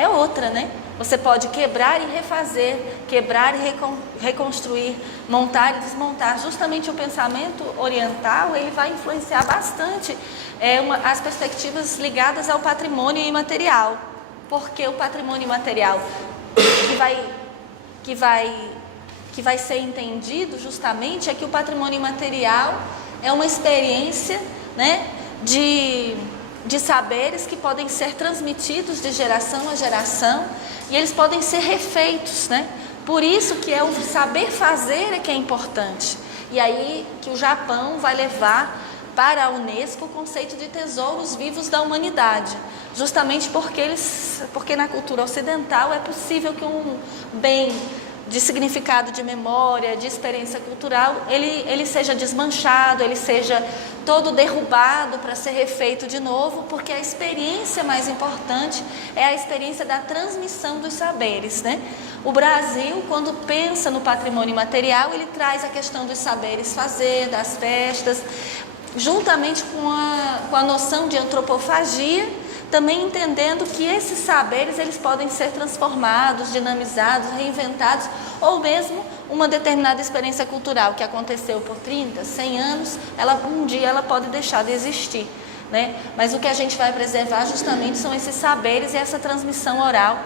outra, né? Você pode quebrar e refazer, quebrar e reconstruir, montar e desmontar. Justamente o pensamento oriental, ele vai influenciar bastante as perspectivas ligadas ao patrimônio imaterial. Porque o patrimônio imaterial que vai ser entendido justamente é que o patrimônio imaterial é uma experiência, né, de saberes que podem ser transmitidos de geração a geração e eles podem ser refeitos, né? Por isso que é o saber fazer que é importante. E aí que o Japão vai levar para a Unesco o conceito de tesouros vivos da humanidade, justamente porque na cultura ocidental é possível que um bem de significado de memória, de experiência cultural, ele seja desmanchado, ele seja todo derrubado para ser refeito de novo, porque a experiência mais importante é a experiência da transmissão dos saberes, né? O Brasil, quando pensa no patrimônio imaterial, ele traz a questão dos saberes fazer, das festas, juntamente com a noção de antropofagia, também entendendo que esses saberes eles podem ser transformados, dinamizados, reinventados, ou mesmo uma determinada experiência cultural que aconteceu por 30, 100 anos, um dia ela pode deixar de existir, né? Mas o que a gente vai preservar justamente são esses saberes e essa transmissão oral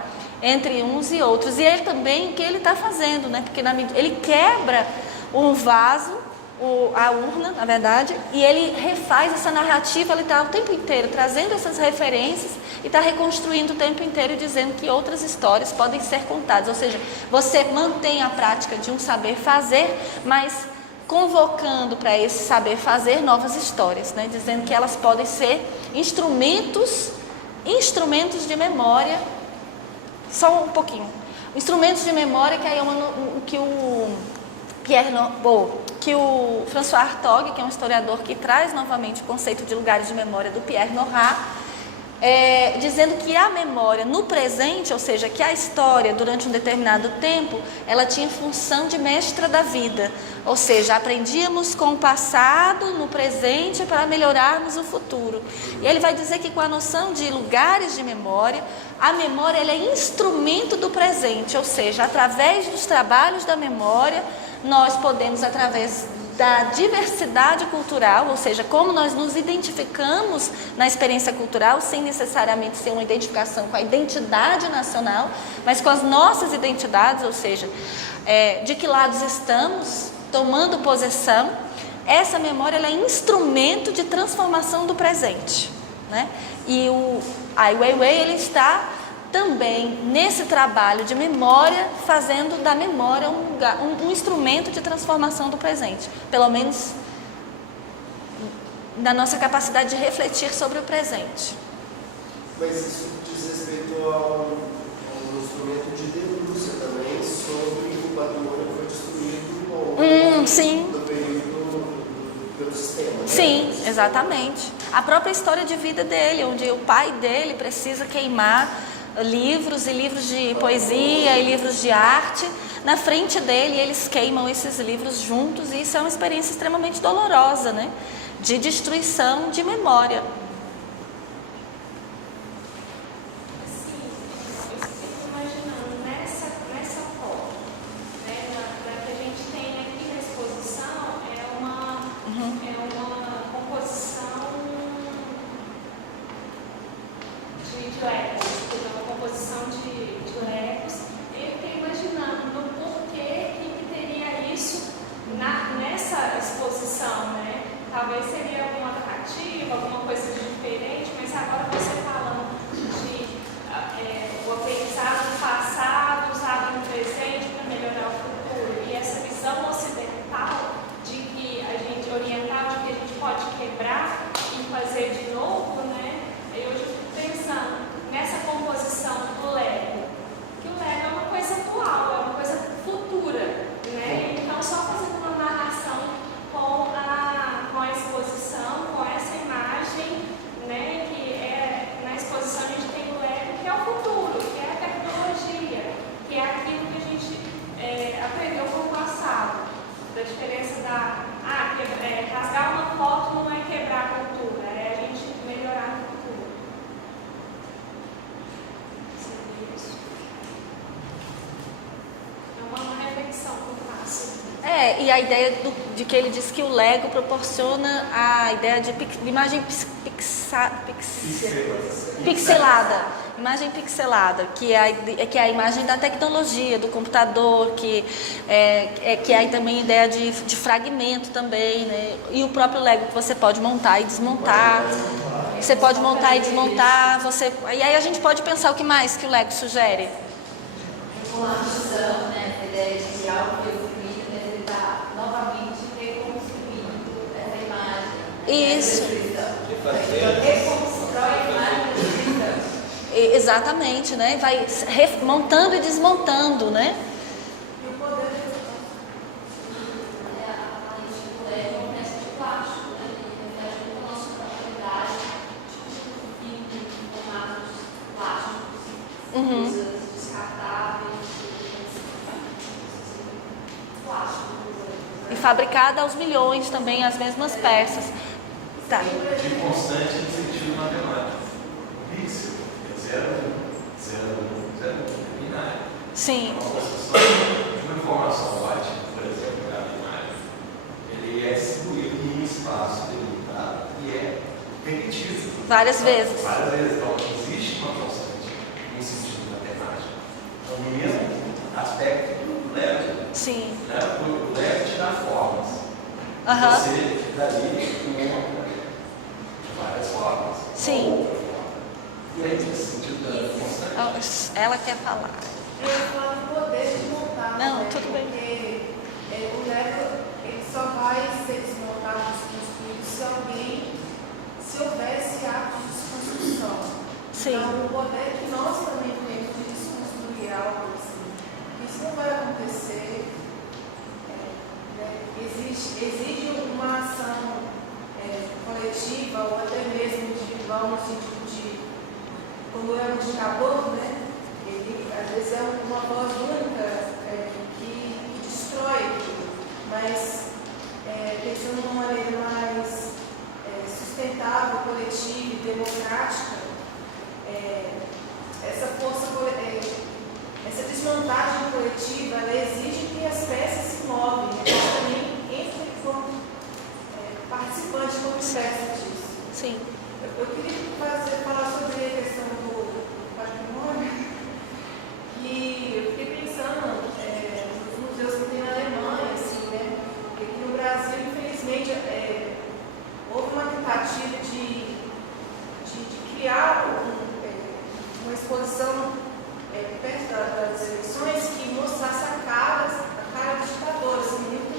entre uns e outros. E ele também, o que ele está fazendo, né? Porque ele quebra um vaso, a urna, na verdade, e ele refaz essa narrativa, ele está o tempo inteiro trazendo essas referências e está reconstruindo o tempo inteiro e dizendo que outras histórias podem ser contadas. Ou seja, você mantém a prática de um saber fazer, mas convocando para esse saber fazer novas histórias, né? Dizendo que elas podem ser instrumentos de memória. Só um pouquinho. Instrumentos de memória, que aí é que o François Hartog, que é um historiador que traz novamente o conceito de lugares de memória do Pierre Nora, dizendo que a memória no presente, ou seja, que a história durante um determinado tempo, ela tinha função de mestra da vida, ou seja, aprendíamos com o passado no presente para melhorarmos o futuro. E ele vai dizer que com a noção de lugares de memória, a memória ela é instrumento do presente, ou seja, através dos trabalhos da memória, nós podemos, através da diversidade cultural, ou seja, como nós nos identificamos na experiência cultural, sem necessariamente ser uma identificação com a identidade nacional, mas com as nossas identidades, ou seja, de que lados estamos, tomando posição, essa memória ela é instrumento de transformação do presente, né? E o Ai Weiwei, ele está também nesse trabalho de memória, fazendo da memória um instrumento de transformação do presente, pelo menos na nossa capacidade de refletir sobre o presente. Mas isso diz respeito ao instrumento de denúncia também sobre o patrimônio que foi destruído ao longo do período pelo sistema. Sim, né? Exatamente. A própria história de vida dele, onde o pai dele precisa queimar livros e livros de poesia e livros de arte na frente dele, e eles queimam esses livros juntos, e isso é uma experiência extremamente dolorosa, né? De destruição de memória. Assim, eu exposição, né? Talvez seria alguma alternativa, alguma coisa diferente, mas agora você falando de o aprendizado do passado usado no presente para melhorar o futuro, e essa visão ocidental de que a gente, oriental, de que a gente pode quebrar e fazer de novo, né? Eu já fico pensando nessa composição do Lego, que o Lego é uma coisa atual, é uma coisa futura, né? Então, só fazendo uma narração com a exposição, com essa imagem, né? Que é, na exposição a gente tem o Lego, que é o futuro, que é a tecnologia, que é aquilo que a gente aprendeu com o passado. Da diferença da... rasgar uma foto não é quebrar a cultura, é a gente melhorar no futuro. Seria isso. É uma reflexão que eu faço. E a ideia de que ele diz que o Lego proporciona a ideia de imagem pixelada. Imagem pixelada, que é a imagem da tecnologia, do computador, que é também a ideia de fragmento também, né? E o próprio Lego que você pode montar e desmontar. Você pode montar e desmontar. E aí a gente pode pensar o que mais que o Lego sugere. Regulação, né? A ideia de que algo que eu vi, ele está novamente reconstruindo essa imagem. Isso. Reconstrói a imagem da descrição. Exatamente, né? Vai montando e desmontando, né? E o poder A gente leva um teste de plástico, né? Que ajuda a nossa propriedade, tipo, formatos plásticos, coisas descartáveis, plásticos. E fabricada aos milhões também, as mesmas peças. Tá. De constante no sentido matemático. Pixel é 0, 1, 0, 1, binário. Sim. Uma construção de uma informação ótima, por exemplo, cada imagem, ele é distribuído num espaço delimitado e é repetido. Várias vezes. Várias vezes. Então, existe uma constante no sentido matemático. Então, no mesmo aspecto do Lego. Sim. Né? O Lego te dá formas. Você dali monta várias formas. Sim. E aí, nesse sentido da constante. Ela quer falar. Eu ia falar do poder de montar. Não, né? tudo bem. Porque o Lego ele só vai ser desmontado, desconstruído se houver esse ato de desconstrução. Sim. Então, o poder que nós também temos de desconstruir algo assim, isso não vai acontecer. Exige uma ação coletiva ou até mesmo individual no sentido de, quando é um indicador, né? Ele às vezes é uma voz única que destrói aquilo, mas pensando de uma maneira mais sustentável, coletiva e democrática, essa desmontagem coletiva ela exige que as peças se movem, elas também entram como participantes, como peças disso. Sim. Eu queria falar sobre a questão do patrimônio, e eu fiquei pensando nos museus que tem na Alemanha, assim, né? Porque aqui no Brasil, infelizmente, houve uma tentativa de criar uma exposição perto das eleições que mostrasse a cara do ditador, assim, muito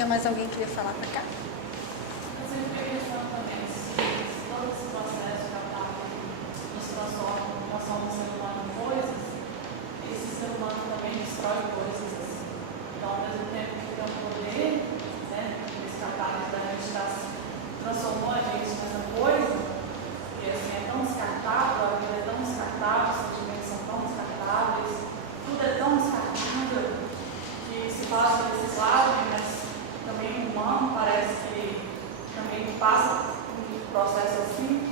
Tinha mais alguém que queria falar para cá? Eu sempre fiquei pensando também, se todo esse processo já está nos transformando o ser humano em coisas, esse ser humano também destrói coisas. Assim. Então, ao mesmo tempo que tem um poder, né, esse capaz da gente transformou a gente nessa coisa, que assim, é tão descartável, a vida é tão descartável, os sentimentos são tão descartáveis, tudo é tão descartável, que se passa desse lado, mas também o humano parece que também passa por um processo assim.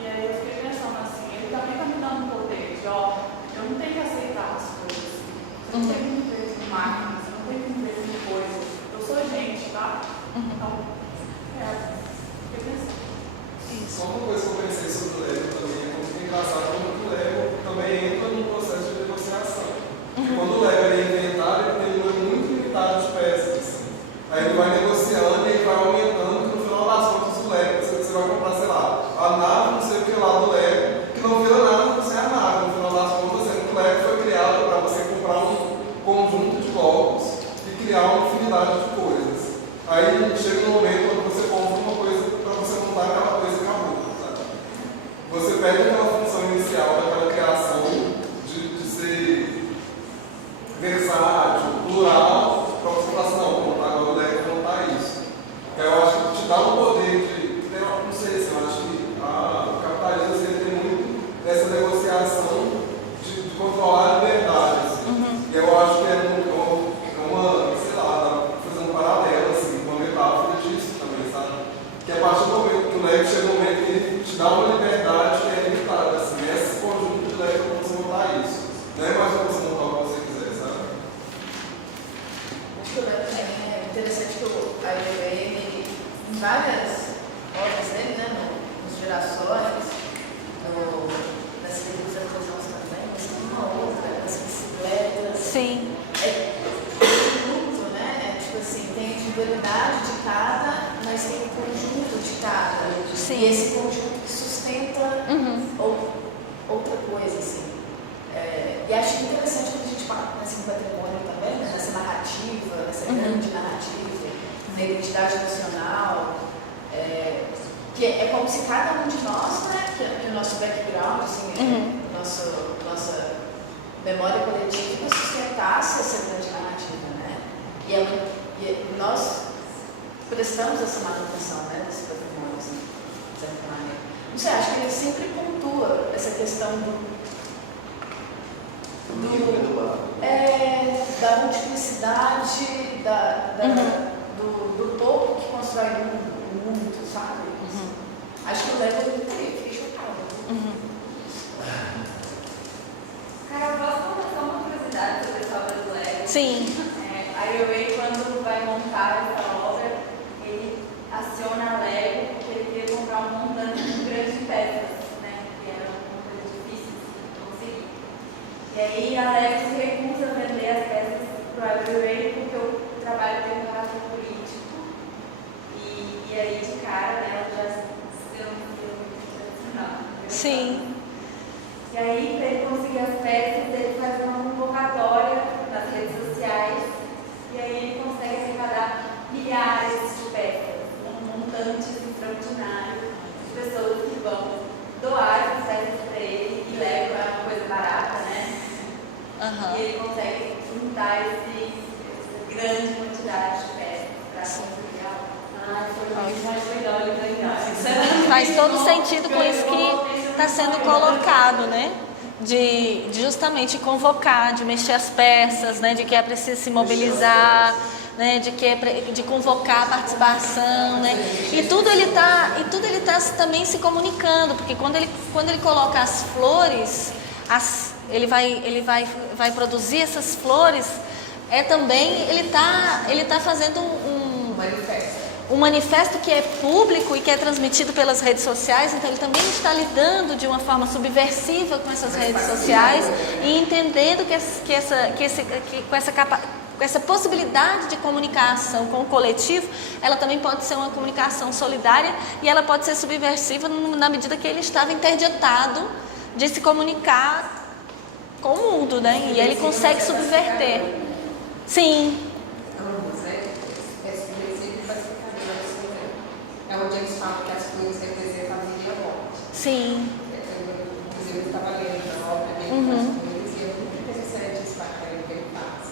E aí eu fiquei pensando assim, ele também está me dando poder de, ó, eu não tenho que aceitar as coisas. Eu não tenho que viver com máquinas, eu não tenho que viver com coisas. Eu sou gente, tá? Então, fiquei pensando. Só uma coisa que eu pensei sobre o Lego também é muito engraçado quando o Lego também entra num processo de negociação. Porque quando o Lego é inventado, ele tem um número muito limitado de peças. Assim. Aí ele vai negociando e ele vai aumentando, que no final das contas o Lego, você vai comprar, sei lá, a nave, não sei o que lá do Lego, que não vira nada sem a nave. No final das contas, o Lego foi criado para você comprar um conjunto de blocos e criar uma infinidade de coisas. Aí chega um momento quando você compra uma coisa para você montar aquela coisa e acabou. Sabe? Você perde aquela função inicial daquela criação de ser versátil, plural, para você falar assim, não, vou montar agora o Lego, vou montar isso. Eu acho que te dá um poder de, não sei se eu acho que o capitalismo ele tem muito dessa negociação de controlar a liberdade. Assim. E eu acho que é uma, sei lá, fazer um paralelo, assim, uma metáfora disso também, sabe? Que a partir do momento que o Lego chega um momento que ele te dá uma liberdade que é limitada, assim, esse conjunto de Lego para você montar isso. Não é mais para você montar o que você quiser, sabe? Acho que o Lego também é interessante que a IBM, em várias obras dele, né, nos Gerações, nas figuras artesãos também, mas tem uma outra, nas bicicletas. Sim. Tipo assim, tem a individualidade de cada, mas tem o conjunto de cada. Sim. E esse conjunto que sustenta outra coisa, assim. E acho interessante quando a gente fala nesse patrimônio também, né, nessa narrativa, nessa grande narrativa, da identidade nacional, que é como se cada um de nós, né, que o nosso background, assim, nossa memória coletiva sustentasse essa grande narrativa, né? E nós prestamos essa manutenção, né, desse patrimônio, assim, de certa maneira. Não sei, acho que ele sempre pontua essa questão da multiplicidade, do topo que constrói o mundo, sabe? Acho que o Lego fiquei chocada. Cara, eu posso contar uma curiosidade sobre essa obra do Lego? Sim. A IOA, quando vai montar essa obra, ele aciona a Lego porque ele queria comprar um montante muito grande de peças, né? Que era uma coisa difícil de conseguir. E aí a Lego se recusa a vender as peças para a IOA porque o trabalho tem um caráter político. E aí, de cara, né, ela já se deu um filme tradicional. Sim. E aí, para ele conseguir as peças, ele faz uma convocatória nas redes sociais. E aí ele consegue arrecadar milhares de peças, um montante extraordinário de pessoas que vão doar as peças para ele, e Lego é uma coisa barata, né? E ele consegue juntar essa grande quantidade de peças para construir algo. Foi muito mais legal ele ganhar. Faz todo sentido com isso que está sendo colocado, né? De justamente convocar, de mexer as peças, né? De que é preciso se mobilizar, né? De convocar a participação, né? E tudo ele tá também se comunicando, porque quando ele coloca as flores, ele vai produzir essas flores, também ele tá fazendo um manifesto que é público e que é transmitido pelas redes sociais, então ele também está lidando de uma forma subversiva com essas redes sociais e entendendo com essa possibilidade de comunicação com o coletivo, ela também pode ser uma comunicação solidária e ela pode ser subversiva na medida que ele estava interditado de se comunicar com o mundo, né? E ele consegue subverter. Sim. eles falam que as flores representam a vida e a morte. Sim. Inclusive, eu estava lendo a obra dele com as flores e é muito interessante esse papel que ele faz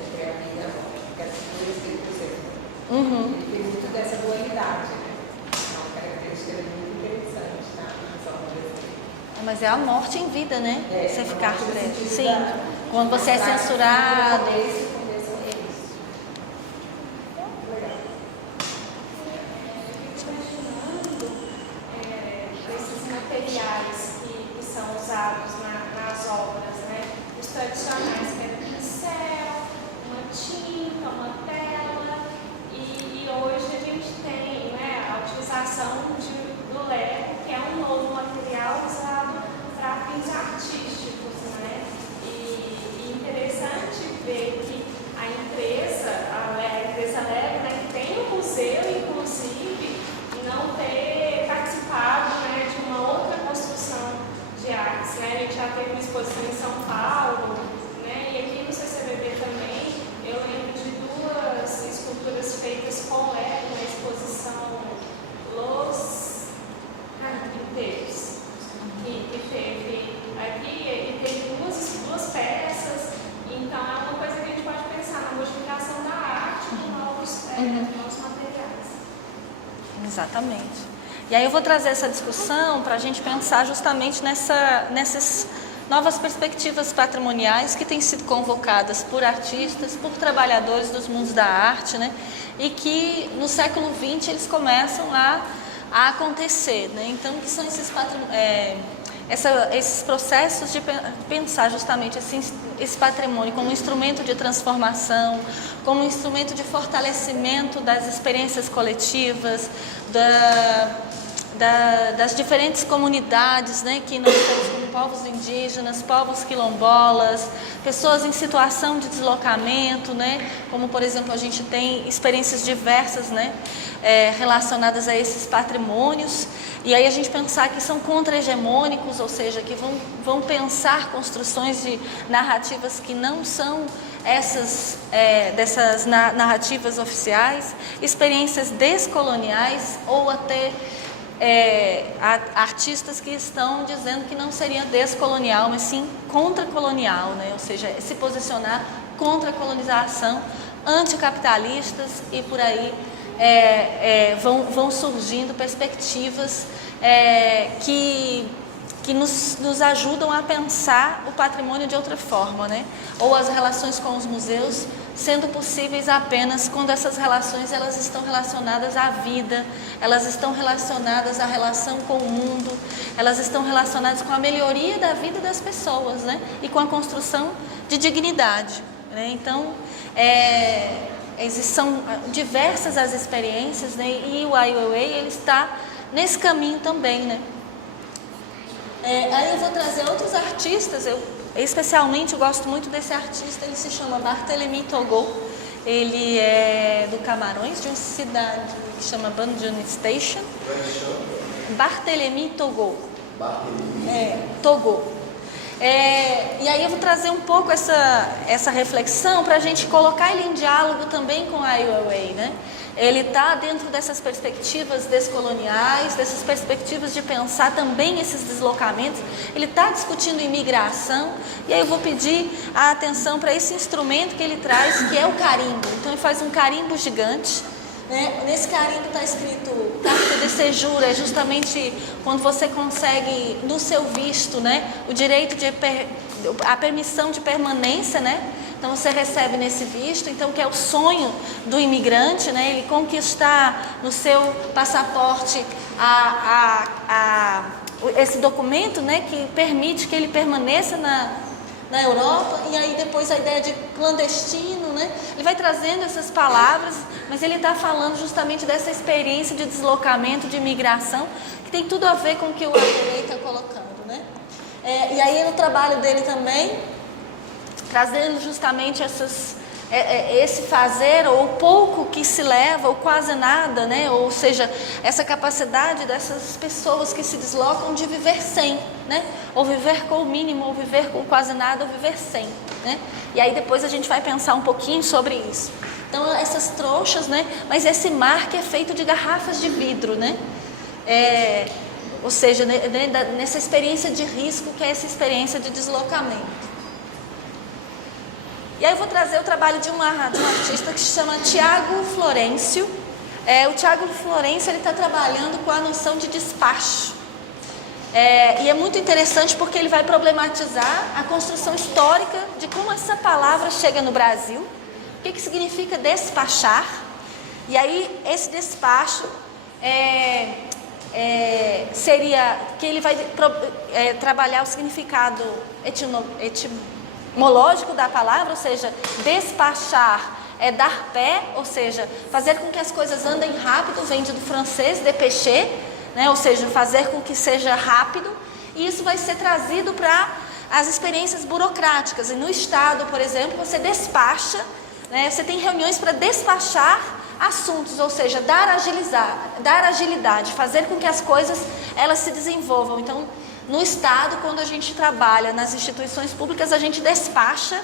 entre a vida e a morte, porque as flores representam. Ele tem muito dessa dualidade, né? É uma característica muito interessante nas obras dele. Mas é a morte em vida, né? Você ficar preso. Sim. Da, quando você é censurado. Esses materiais que são usados nas obras, né? Os tradicionais, que era um pincel, uma tinta, uma tela, e hoje a gente tem, né, a utilização do Lego, que é um novo material usado para fins artísticos, né? E interessante ver que a empresa Lego, né, que tem um museu, inclusive, não ter participado, né, de uma outra construção de artes, né? A gente já teve uma exposição em São Paulo, né? E aqui no CCBB também, eu lembro de 2 esculturas feitas com Lego na exposição Los Carpinteiros, que teve aqui, e teve duas peças. Então é uma coisa que a gente pode pensar na modificação da arte com novos materiais. Exatamente. E aí eu vou trazer essa discussão para a gente pensar justamente nessas novas perspectivas patrimoniais que têm sido convocadas por artistas, por trabalhadores dos mundos da arte, né? E que no século XX eles começam a acontecer, né? Então, que são esses processos de pensar justamente esse patrimônio como um instrumento de transformação, como um instrumento de fortalecimento das experiências coletivas, das diferentes comunidades, né, que nós temos como povos indígenas, povos quilombolas, pessoas em situação de deslocamento, né, como por exemplo a gente tem experiências diversas, né, relacionadas a esses patrimônios, e aí a gente pensar que são contra-hegemônicos, ou seja, que vão pensar construções de narrativas que não são dessas narrativas oficiais, experiências descoloniais ou até artistas que estão dizendo que não seria descolonial, mas sim contracolonial, né? Ou seja, se posicionar contra a colonização, anticapitalistas, e por aí vão surgindo perspectivas que nos ajudam a pensar o patrimônio de outra forma, né? Ou as relações com os museus sendo possíveis apenas quando essas relações elas estão relacionadas à vida, elas estão relacionadas à relação com o mundo, elas estão relacionadas com a melhoria da vida das pessoas, né? E com a construção de dignidade, né? Então, são diversas as experiências, né? E o Ai Weiwei ele está nesse caminho também, né? Aí eu vou trazer outros artistas, eu especialmente gosto muito desse artista, ele se chama Barthélemy Togô, ele é do Camarões, de uma cidade que chama Banjul Station. Barthélemy Togô. Togô. E aí eu vou trazer um pouco essa reflexão para a gente colocar ele em diálogo também com a Ai Weiwei, né? Ele está dentro dessas perspectivas descoloniais, dessas perspectivas de pensar também esses deslocamentos. Ele está discutindo imigração, e aí eu vou pedir a atenção para esse instrumento que ele traz, que é o carimbo. Então ele faz um carimbo gigante, né? Nesse carimbo está escrito carta de séjour, é justamente quando você consegue no seu visto, né, o direito a permissão de permanência, né? Então você recebe nesse visto, então que é o sonho do imigrante, né? Ele conquistar no seu passaporte esse documento, né? Que permite que ele permaneça na Europa, e aí depois a ideia de clandestino, né? Ele vai trazendo essas palavras, mas ele está falando justamente dessa experiência de deslocamento, de imigração, que tem tudo a ver com o que o Ai Weiwei está colocando, né? E aí no trabalho dele também, trazendo justamente esse fazer, ou pouco que se leva, ou quase nada, né? Ou seja, essa capacidade dessas pessoas que se deslocam de viver sem, né? Ou viver com o mínimo, ou viver com quase nada, ou viver sem, né? E aí depois a gente vai pensar um pouquinho sobre isso. Então essas trouxas, né? Mas esse mar que é feito de garrafas de vidro, né? Ou seja, né, nessa experiência de risco que é essa experiência de deslocamento. E aí eu vou trazer o trabalho de um artista que se chama Tiago Florencio. O Tiago Florencio, ele está trabalhando com a noção de despacho. E é muito interessante porque ele vai problematizar a construção histórica de como essa palavra chega no Brasil, o que significa despachar. E aí esse despacho seria que ele vai trabalhar o significado etimológico da palavra, ou seja, despachar é dar pé, ou seja, fazer com que as coisas andem rápido, vem do francês dépêcher, né? Ou seja, fazer com que seja rápido, e isso vai ser trazido para as experiências burocráticas. E no Estado, por exemplo, você despacha, né? Você tem reuniões para despachar assuntos, ou seja, dar agilidade, fazer com que as coisas elas se desenvolvam. Então, no Estado, quando a gente trabalha nas instituições públicas, a gente despacha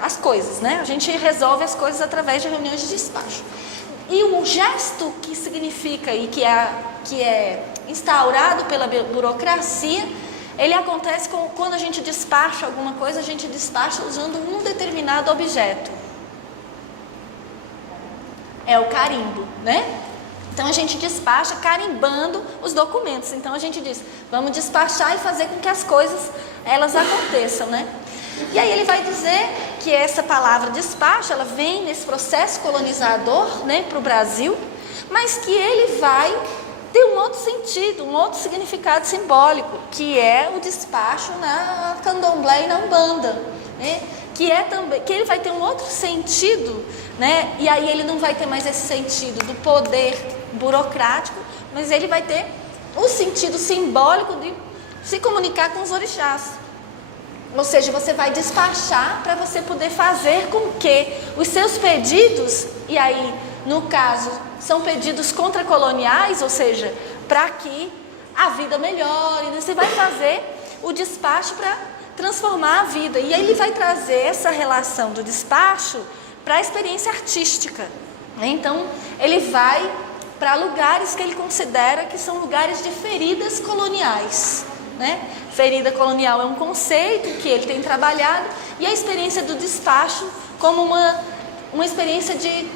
as coisas, né? A gente resolve as coisas através de reuniões de despacho. E o gesto que significa e que é instaurado pela burocracia, ele acontece quando a gente despacha alguma coisa, a gente despacha usando um determinado objeto. É o carimbo, né? Então a gente despacha carimbando os documentos. Então a gente diz, vamos despachar e fazer com que as coisas elas aconteçam, né? E aí ele vai dizer que essa palavra despacho, ela vem nesse processo colonizador, né, para o Brasil, mas que ele vai ter um outro sentido, um outro significado simbólico, que é o despacho na candomblé e na umbanda, né? Que ele vai ter um outro sentido, né? E aí ele não vai ter mais esse sentido do poder burocrático, mas ele vai ter o sentido simbólico de se comunicar com os orixás. Ou seja, você vai despachar para você poder fazer com que os seus pedidos, e aí, no caso, são pedidos contracoloniais, ou seja, para que a vida melhore, né? Você vai fazer o despacho para transformar a vida. E aí ele vai trazer essa relação do despacho para a experiência artística, né? Então, ele vai para lugares que ele considera que são lugares de feridas coloniais, né? Ferida colonial é um conceito que ele tem trabalhado, e a experiência do despacho como uma experiência de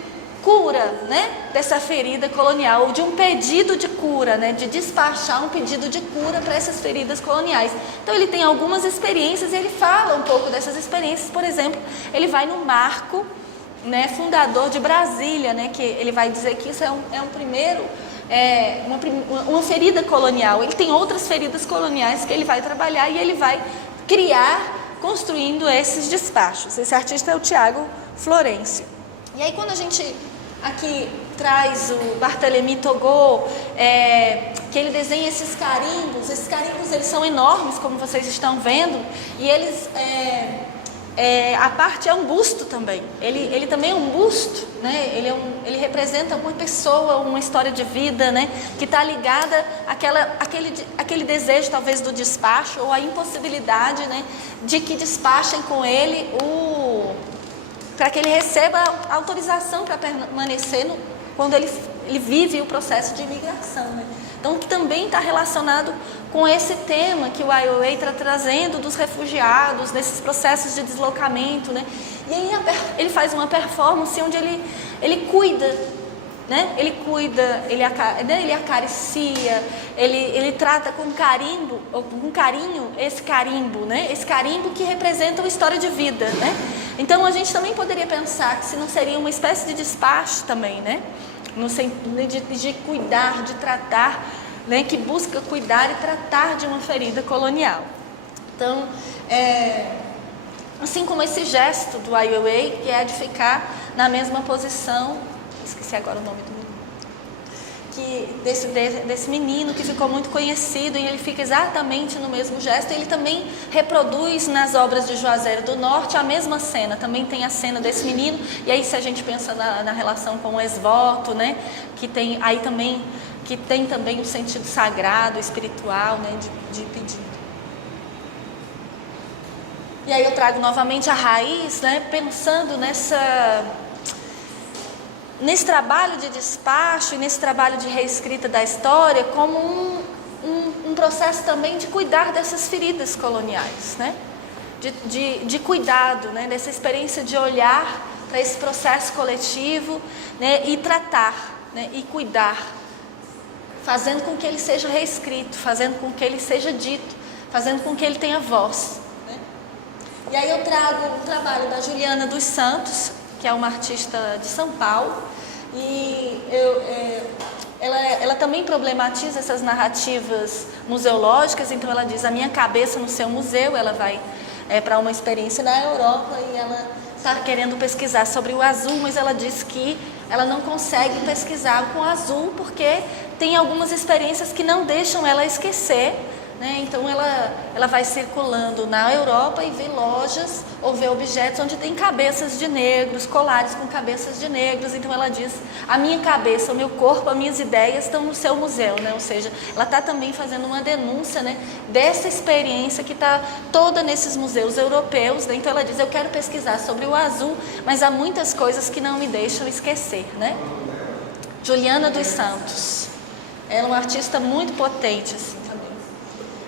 cura, né? Dessa ferida colonial, ou de um pedido de cura, né? De despachar um pedido de cura para essas feridas coloniais. Então ele tem algumas experiências e ele fala um pouco dessas experiências. Por exemplo, ele vai no marco, né, fundador de Brasília, né? Que ele vai dizer que isso é um primeiro... uma ferida colonial. Ele tem outras feridas coloniais que ele vai trabalhar e ele vai criar, construindo esses despachos. Esse artista é o Tiago Florencio. E aí quando a gente aqui traz o Barthélemy Togot, que ele desenha esses carimbos eles são enormes, como vocês estão vendo, e eles... a parte é um busto também. Ele também é um busto, né? Ele representa uma pessoa, uma história de vida, né? Que está ligada àquele desejo talvez do despacho, ou a impossibilidade, né? De que despachem com ele para que ele receba a autorização para permanecer quando ele vive o processo de imigração, né? Então, que também está relacionado com esse tema que o Ai Weiwei está trazendo dos refugiados, nesses processos de deslocamento, né? E aí ele faz uma performance onde ele cuida, né? Ele cuida, ele acaricia, ele trata com carinho esse carimbo, né? Esse carimbo que representa uma história de vida, né? Então, a gente também poderia pensar que se não seria uma espécie de despacho também, né? No sentido de cuidar, de tratar, né, que busca cuidar e tratar de uma ferida colonial. Então, assim como esse gesto do Ai Weiwei, que é de ficar na mesma posição, esqueci agora o nome do menino, desse menino que ficou muito conhecido, e ele fica exatamente no mesmo gesto. Ele também reproduz nas obras de Juazeiro do Norte a mesma cena, também tem a cena desse menino. E aí, se a gente pensa na relação com o ex-voto, né, que tem também um sentido sagrado, espiritual, né, de pedido. E aí eu trago novamente a raiz, né, pensando nesse trabalho de despacho e nesse trabalho de reescrita da história como um processo também de cuidar dessas feridas coloniais, né? De cuidado, né? Dessa experiência de olhar para esse processo coletivo, né? E tratar, né? E cuidar, fazendo com que ele seja reescrito, fazendo com que ele seja dito, fazendo com que ele tenha voz, né? E aí eu trago o trabalho da Juliana dos Santos, que é uma artista de São Paulo, e ela também problematiza essas narrativas museológicas. Então ela diz: a minha cabeça no seu museu. Ela vai para uma experiência na Europa e ela está querendo pesquisar sobre o azul, mas ela diz que ela não consegue pesquisar com o azul porque tem algumas experiências que não deixam ela esquecer, né? Então ela vai circulando na Europa e vê lojas ou vê objetos onde tem cabeças de negros, colares com cabeças de negros. Então ela diz: a minha cabeça, o meu corpo, as minhas ideias estão no seu museu, né? Ou seja, ela está também fazendo uma denúncia, né, dessa experiência que está toda nesses museus europeus, né? Então ela diz: eu quero pesquisar sobre o azul, mas há muitas coisas que não me deixam esquecer, né? Juliana dos Santos. Ela é uma artista muito potente, assim, também.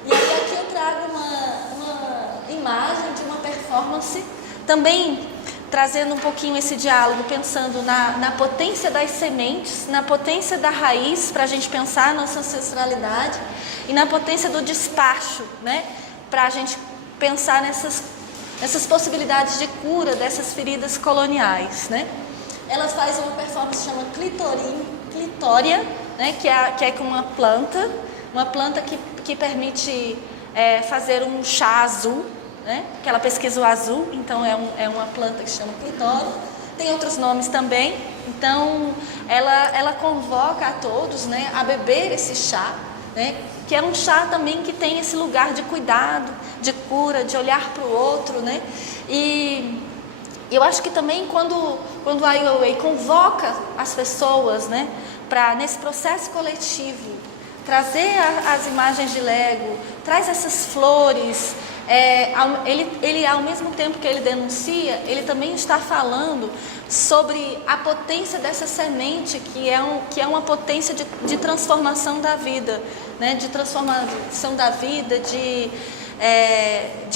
E aí aqui eu trago uma imagem de uma performance, também trazendo um pouquinho esse diálogo, pensando na potência das sementes, na potência da raiz, para a gente pensar a nossa ancestralidade, e na potência do despacho, né, para a gente pensar nessas possibilidades de cura dessas feridas coloniais, né. Ela faz uma performance que chama Clitória, né, que é com uma planta que permite fazer um chá azul, né, que ela pesquisa o azul. Então é uma planta que se chama clitória, tem outros nomes também. Então ela convoca a todos, né, a beber esse chá, né, que é um chá também que tem esse lugar de cuidado, de cura, de olhar para o outro, né. E eu acho que também quando a Ai Weiwei convoca as pessoas, né, para nesse processo coletivo trazer as imagens de Lego, traz essas flores, ele ao mesmo tempo que ele denuncia, ele também está falando sobre a potência dessa semente, que é uma potência de transformação da vida, né? De transformação da vida, de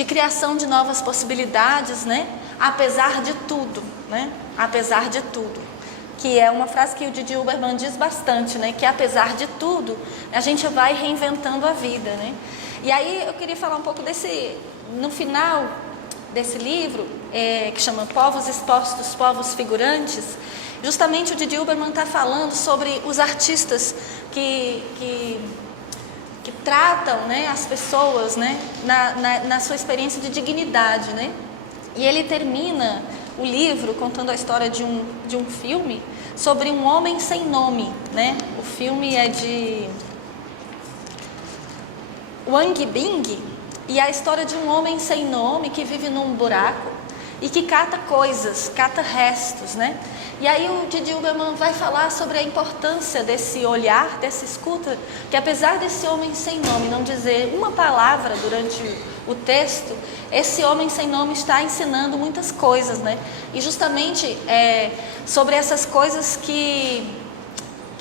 criação de novas possibilidades, né? Apesar de tudo, né? Apesar de tudo. Que é uma frase que o Didi Huberman diz bastante, né? Que apesar de tudo, a gente vai reinventando a vida, né? E aí eu queria falar um pouco no final desse livro, que chama Povos Expostos, Povos Figurantes. Justamente o Didi Huberman está falando sobre os artistas que tratam, né, as pessoas, né, na sua experiência de dignidade, né? E ele termina o livro contando a história de um filme sobre um homem sem nome, né? O filme é de Wang Bing, e a história de um homem sem nome que vive num buraco e que cata coisas, cata restos, né? E aí o Didi Huberman vai falar sobre a importância desse olhar, dessa escuta, que apesar desse homem sem nome não dizer uma palavra durante o texto, esse homem sem nome está ensinando muitas coisas, né? E justamente sobre essas coisas que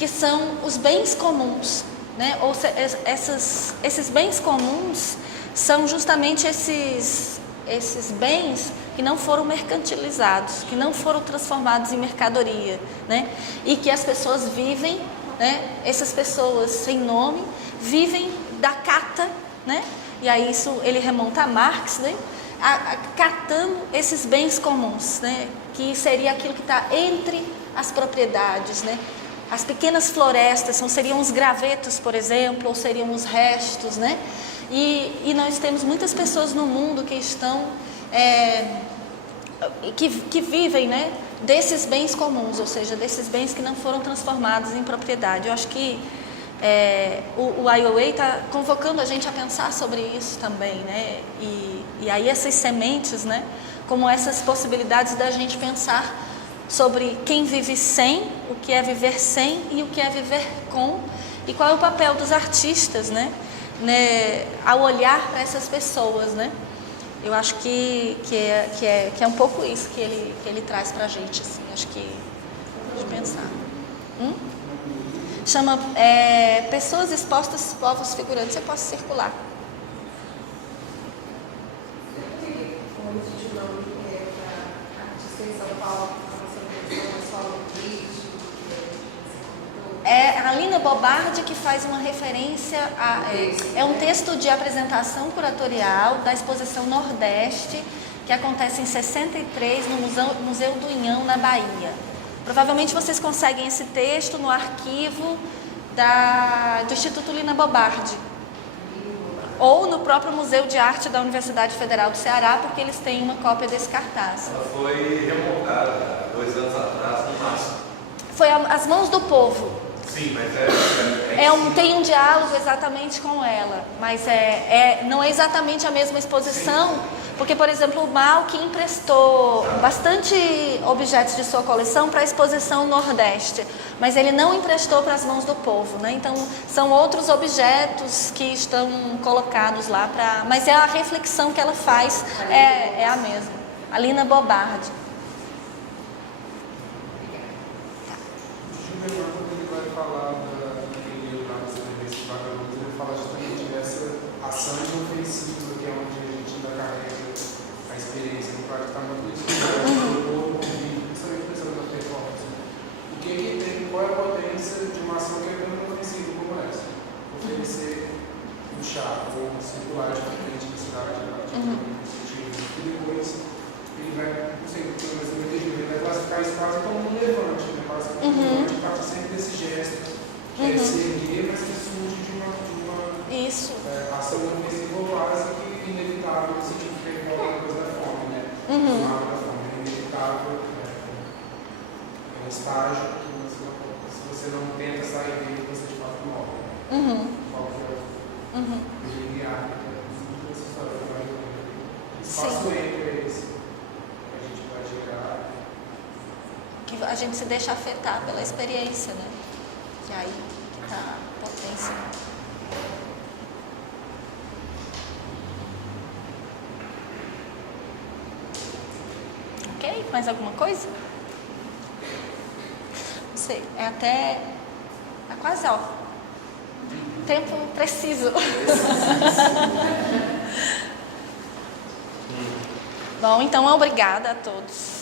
são os bens comuns, né? Ou esses bens comuns são justamente esses bens que não foram mercantilizados, que não foram transformados em mercadoria, né? E que as pessoas vivem, né? Essas pessoas sem nome vivem da cata, né? E aí isso ele remonta a Marx, né? Catando esses bens comuns, né? Que seria aquilo que está entre as propriedades, né? As pequenas florestas seriam os gravetos, por exemplo, ou seriam os restos, né? E nós temos muitas pessoas no mundo que estão que vivem, né, desses bens comuns, ou seja, desses bens que não foram transformados em propriedade. Eu acho que o Ai Weiwei está convocando a gente a pensar sobre isso também, né? E aí essas sementes, né, como essas possibilidades da gente pensar sobre quem vive sem, o que é viver sem e o que é viver com, e qual é o papel dos artistas, né, ao olhar para essas pessoas, né? Eu acho que é um pouco isso que ele traz para a gente, assim. Acho que de pensar. Chama Pessoas Expostas, Povos Figurantes. Eu posso circular. É a Lina Bobardi que faz uma referência é um texto de apresentação curatorial da exposição Nordeste, que acontece em 63 no Museu do Inhão, na Bahia. Provavelmente vocês conseguem esse texto no arquivo do Instituto Lina Bobardi, ou no próprio Museu de Arte da Universidade Federal do Ceará, porque eles têm uma cópia desse cartaz. Ela foi remontada 2 anos atrás, no máximo. Foi As Mãos do Povo. Sim, mas Tem um diálogo exatamente com ela, mas não é exatamente a mesma exposição, porque, por exemplo, o Malk emprestou bastante objetos de sua coleção para a exposição Nordeste, mas ele não emprestou para As Mãos do Povo, né? Então, são outros objetos que estão colocados lá, mas a reflexão que ela faz é a mesma. A Lina Bobardi. Falar daquele livro lá que você vê esse vagabundo, ele fala justamente dessa ação inofensiva, que é onde a gente ainda carrega a experiência. No claro que está muito estudado, principalmente pensando na performance. Qual é a potência de uma ação que é tão inofensiva como essa? Oferecer um chá ou um circular de frente da cidade, e depois ele vai, não sei, ele vai classificar isso quase como um levante, né? Quase como um levante, parte sempre desse gesto, que é se erguer, mas que surge de uma ação ofensiva quase que inevitável, no sentido que é igual a coisa da fome, né? Da fome, é inevitável, é um estágio que se você não tenta sair dele, você de fato morre. Qual que é o linear, essa história que vai espaço entre esse que a gente vai gerar. Que a gente se deixa afetar pela experiência, né? E aí que está a potência. Ok? Mais alguma coisa? Não sei. É quase, tempo preciso. Bom, então obrigada a todos.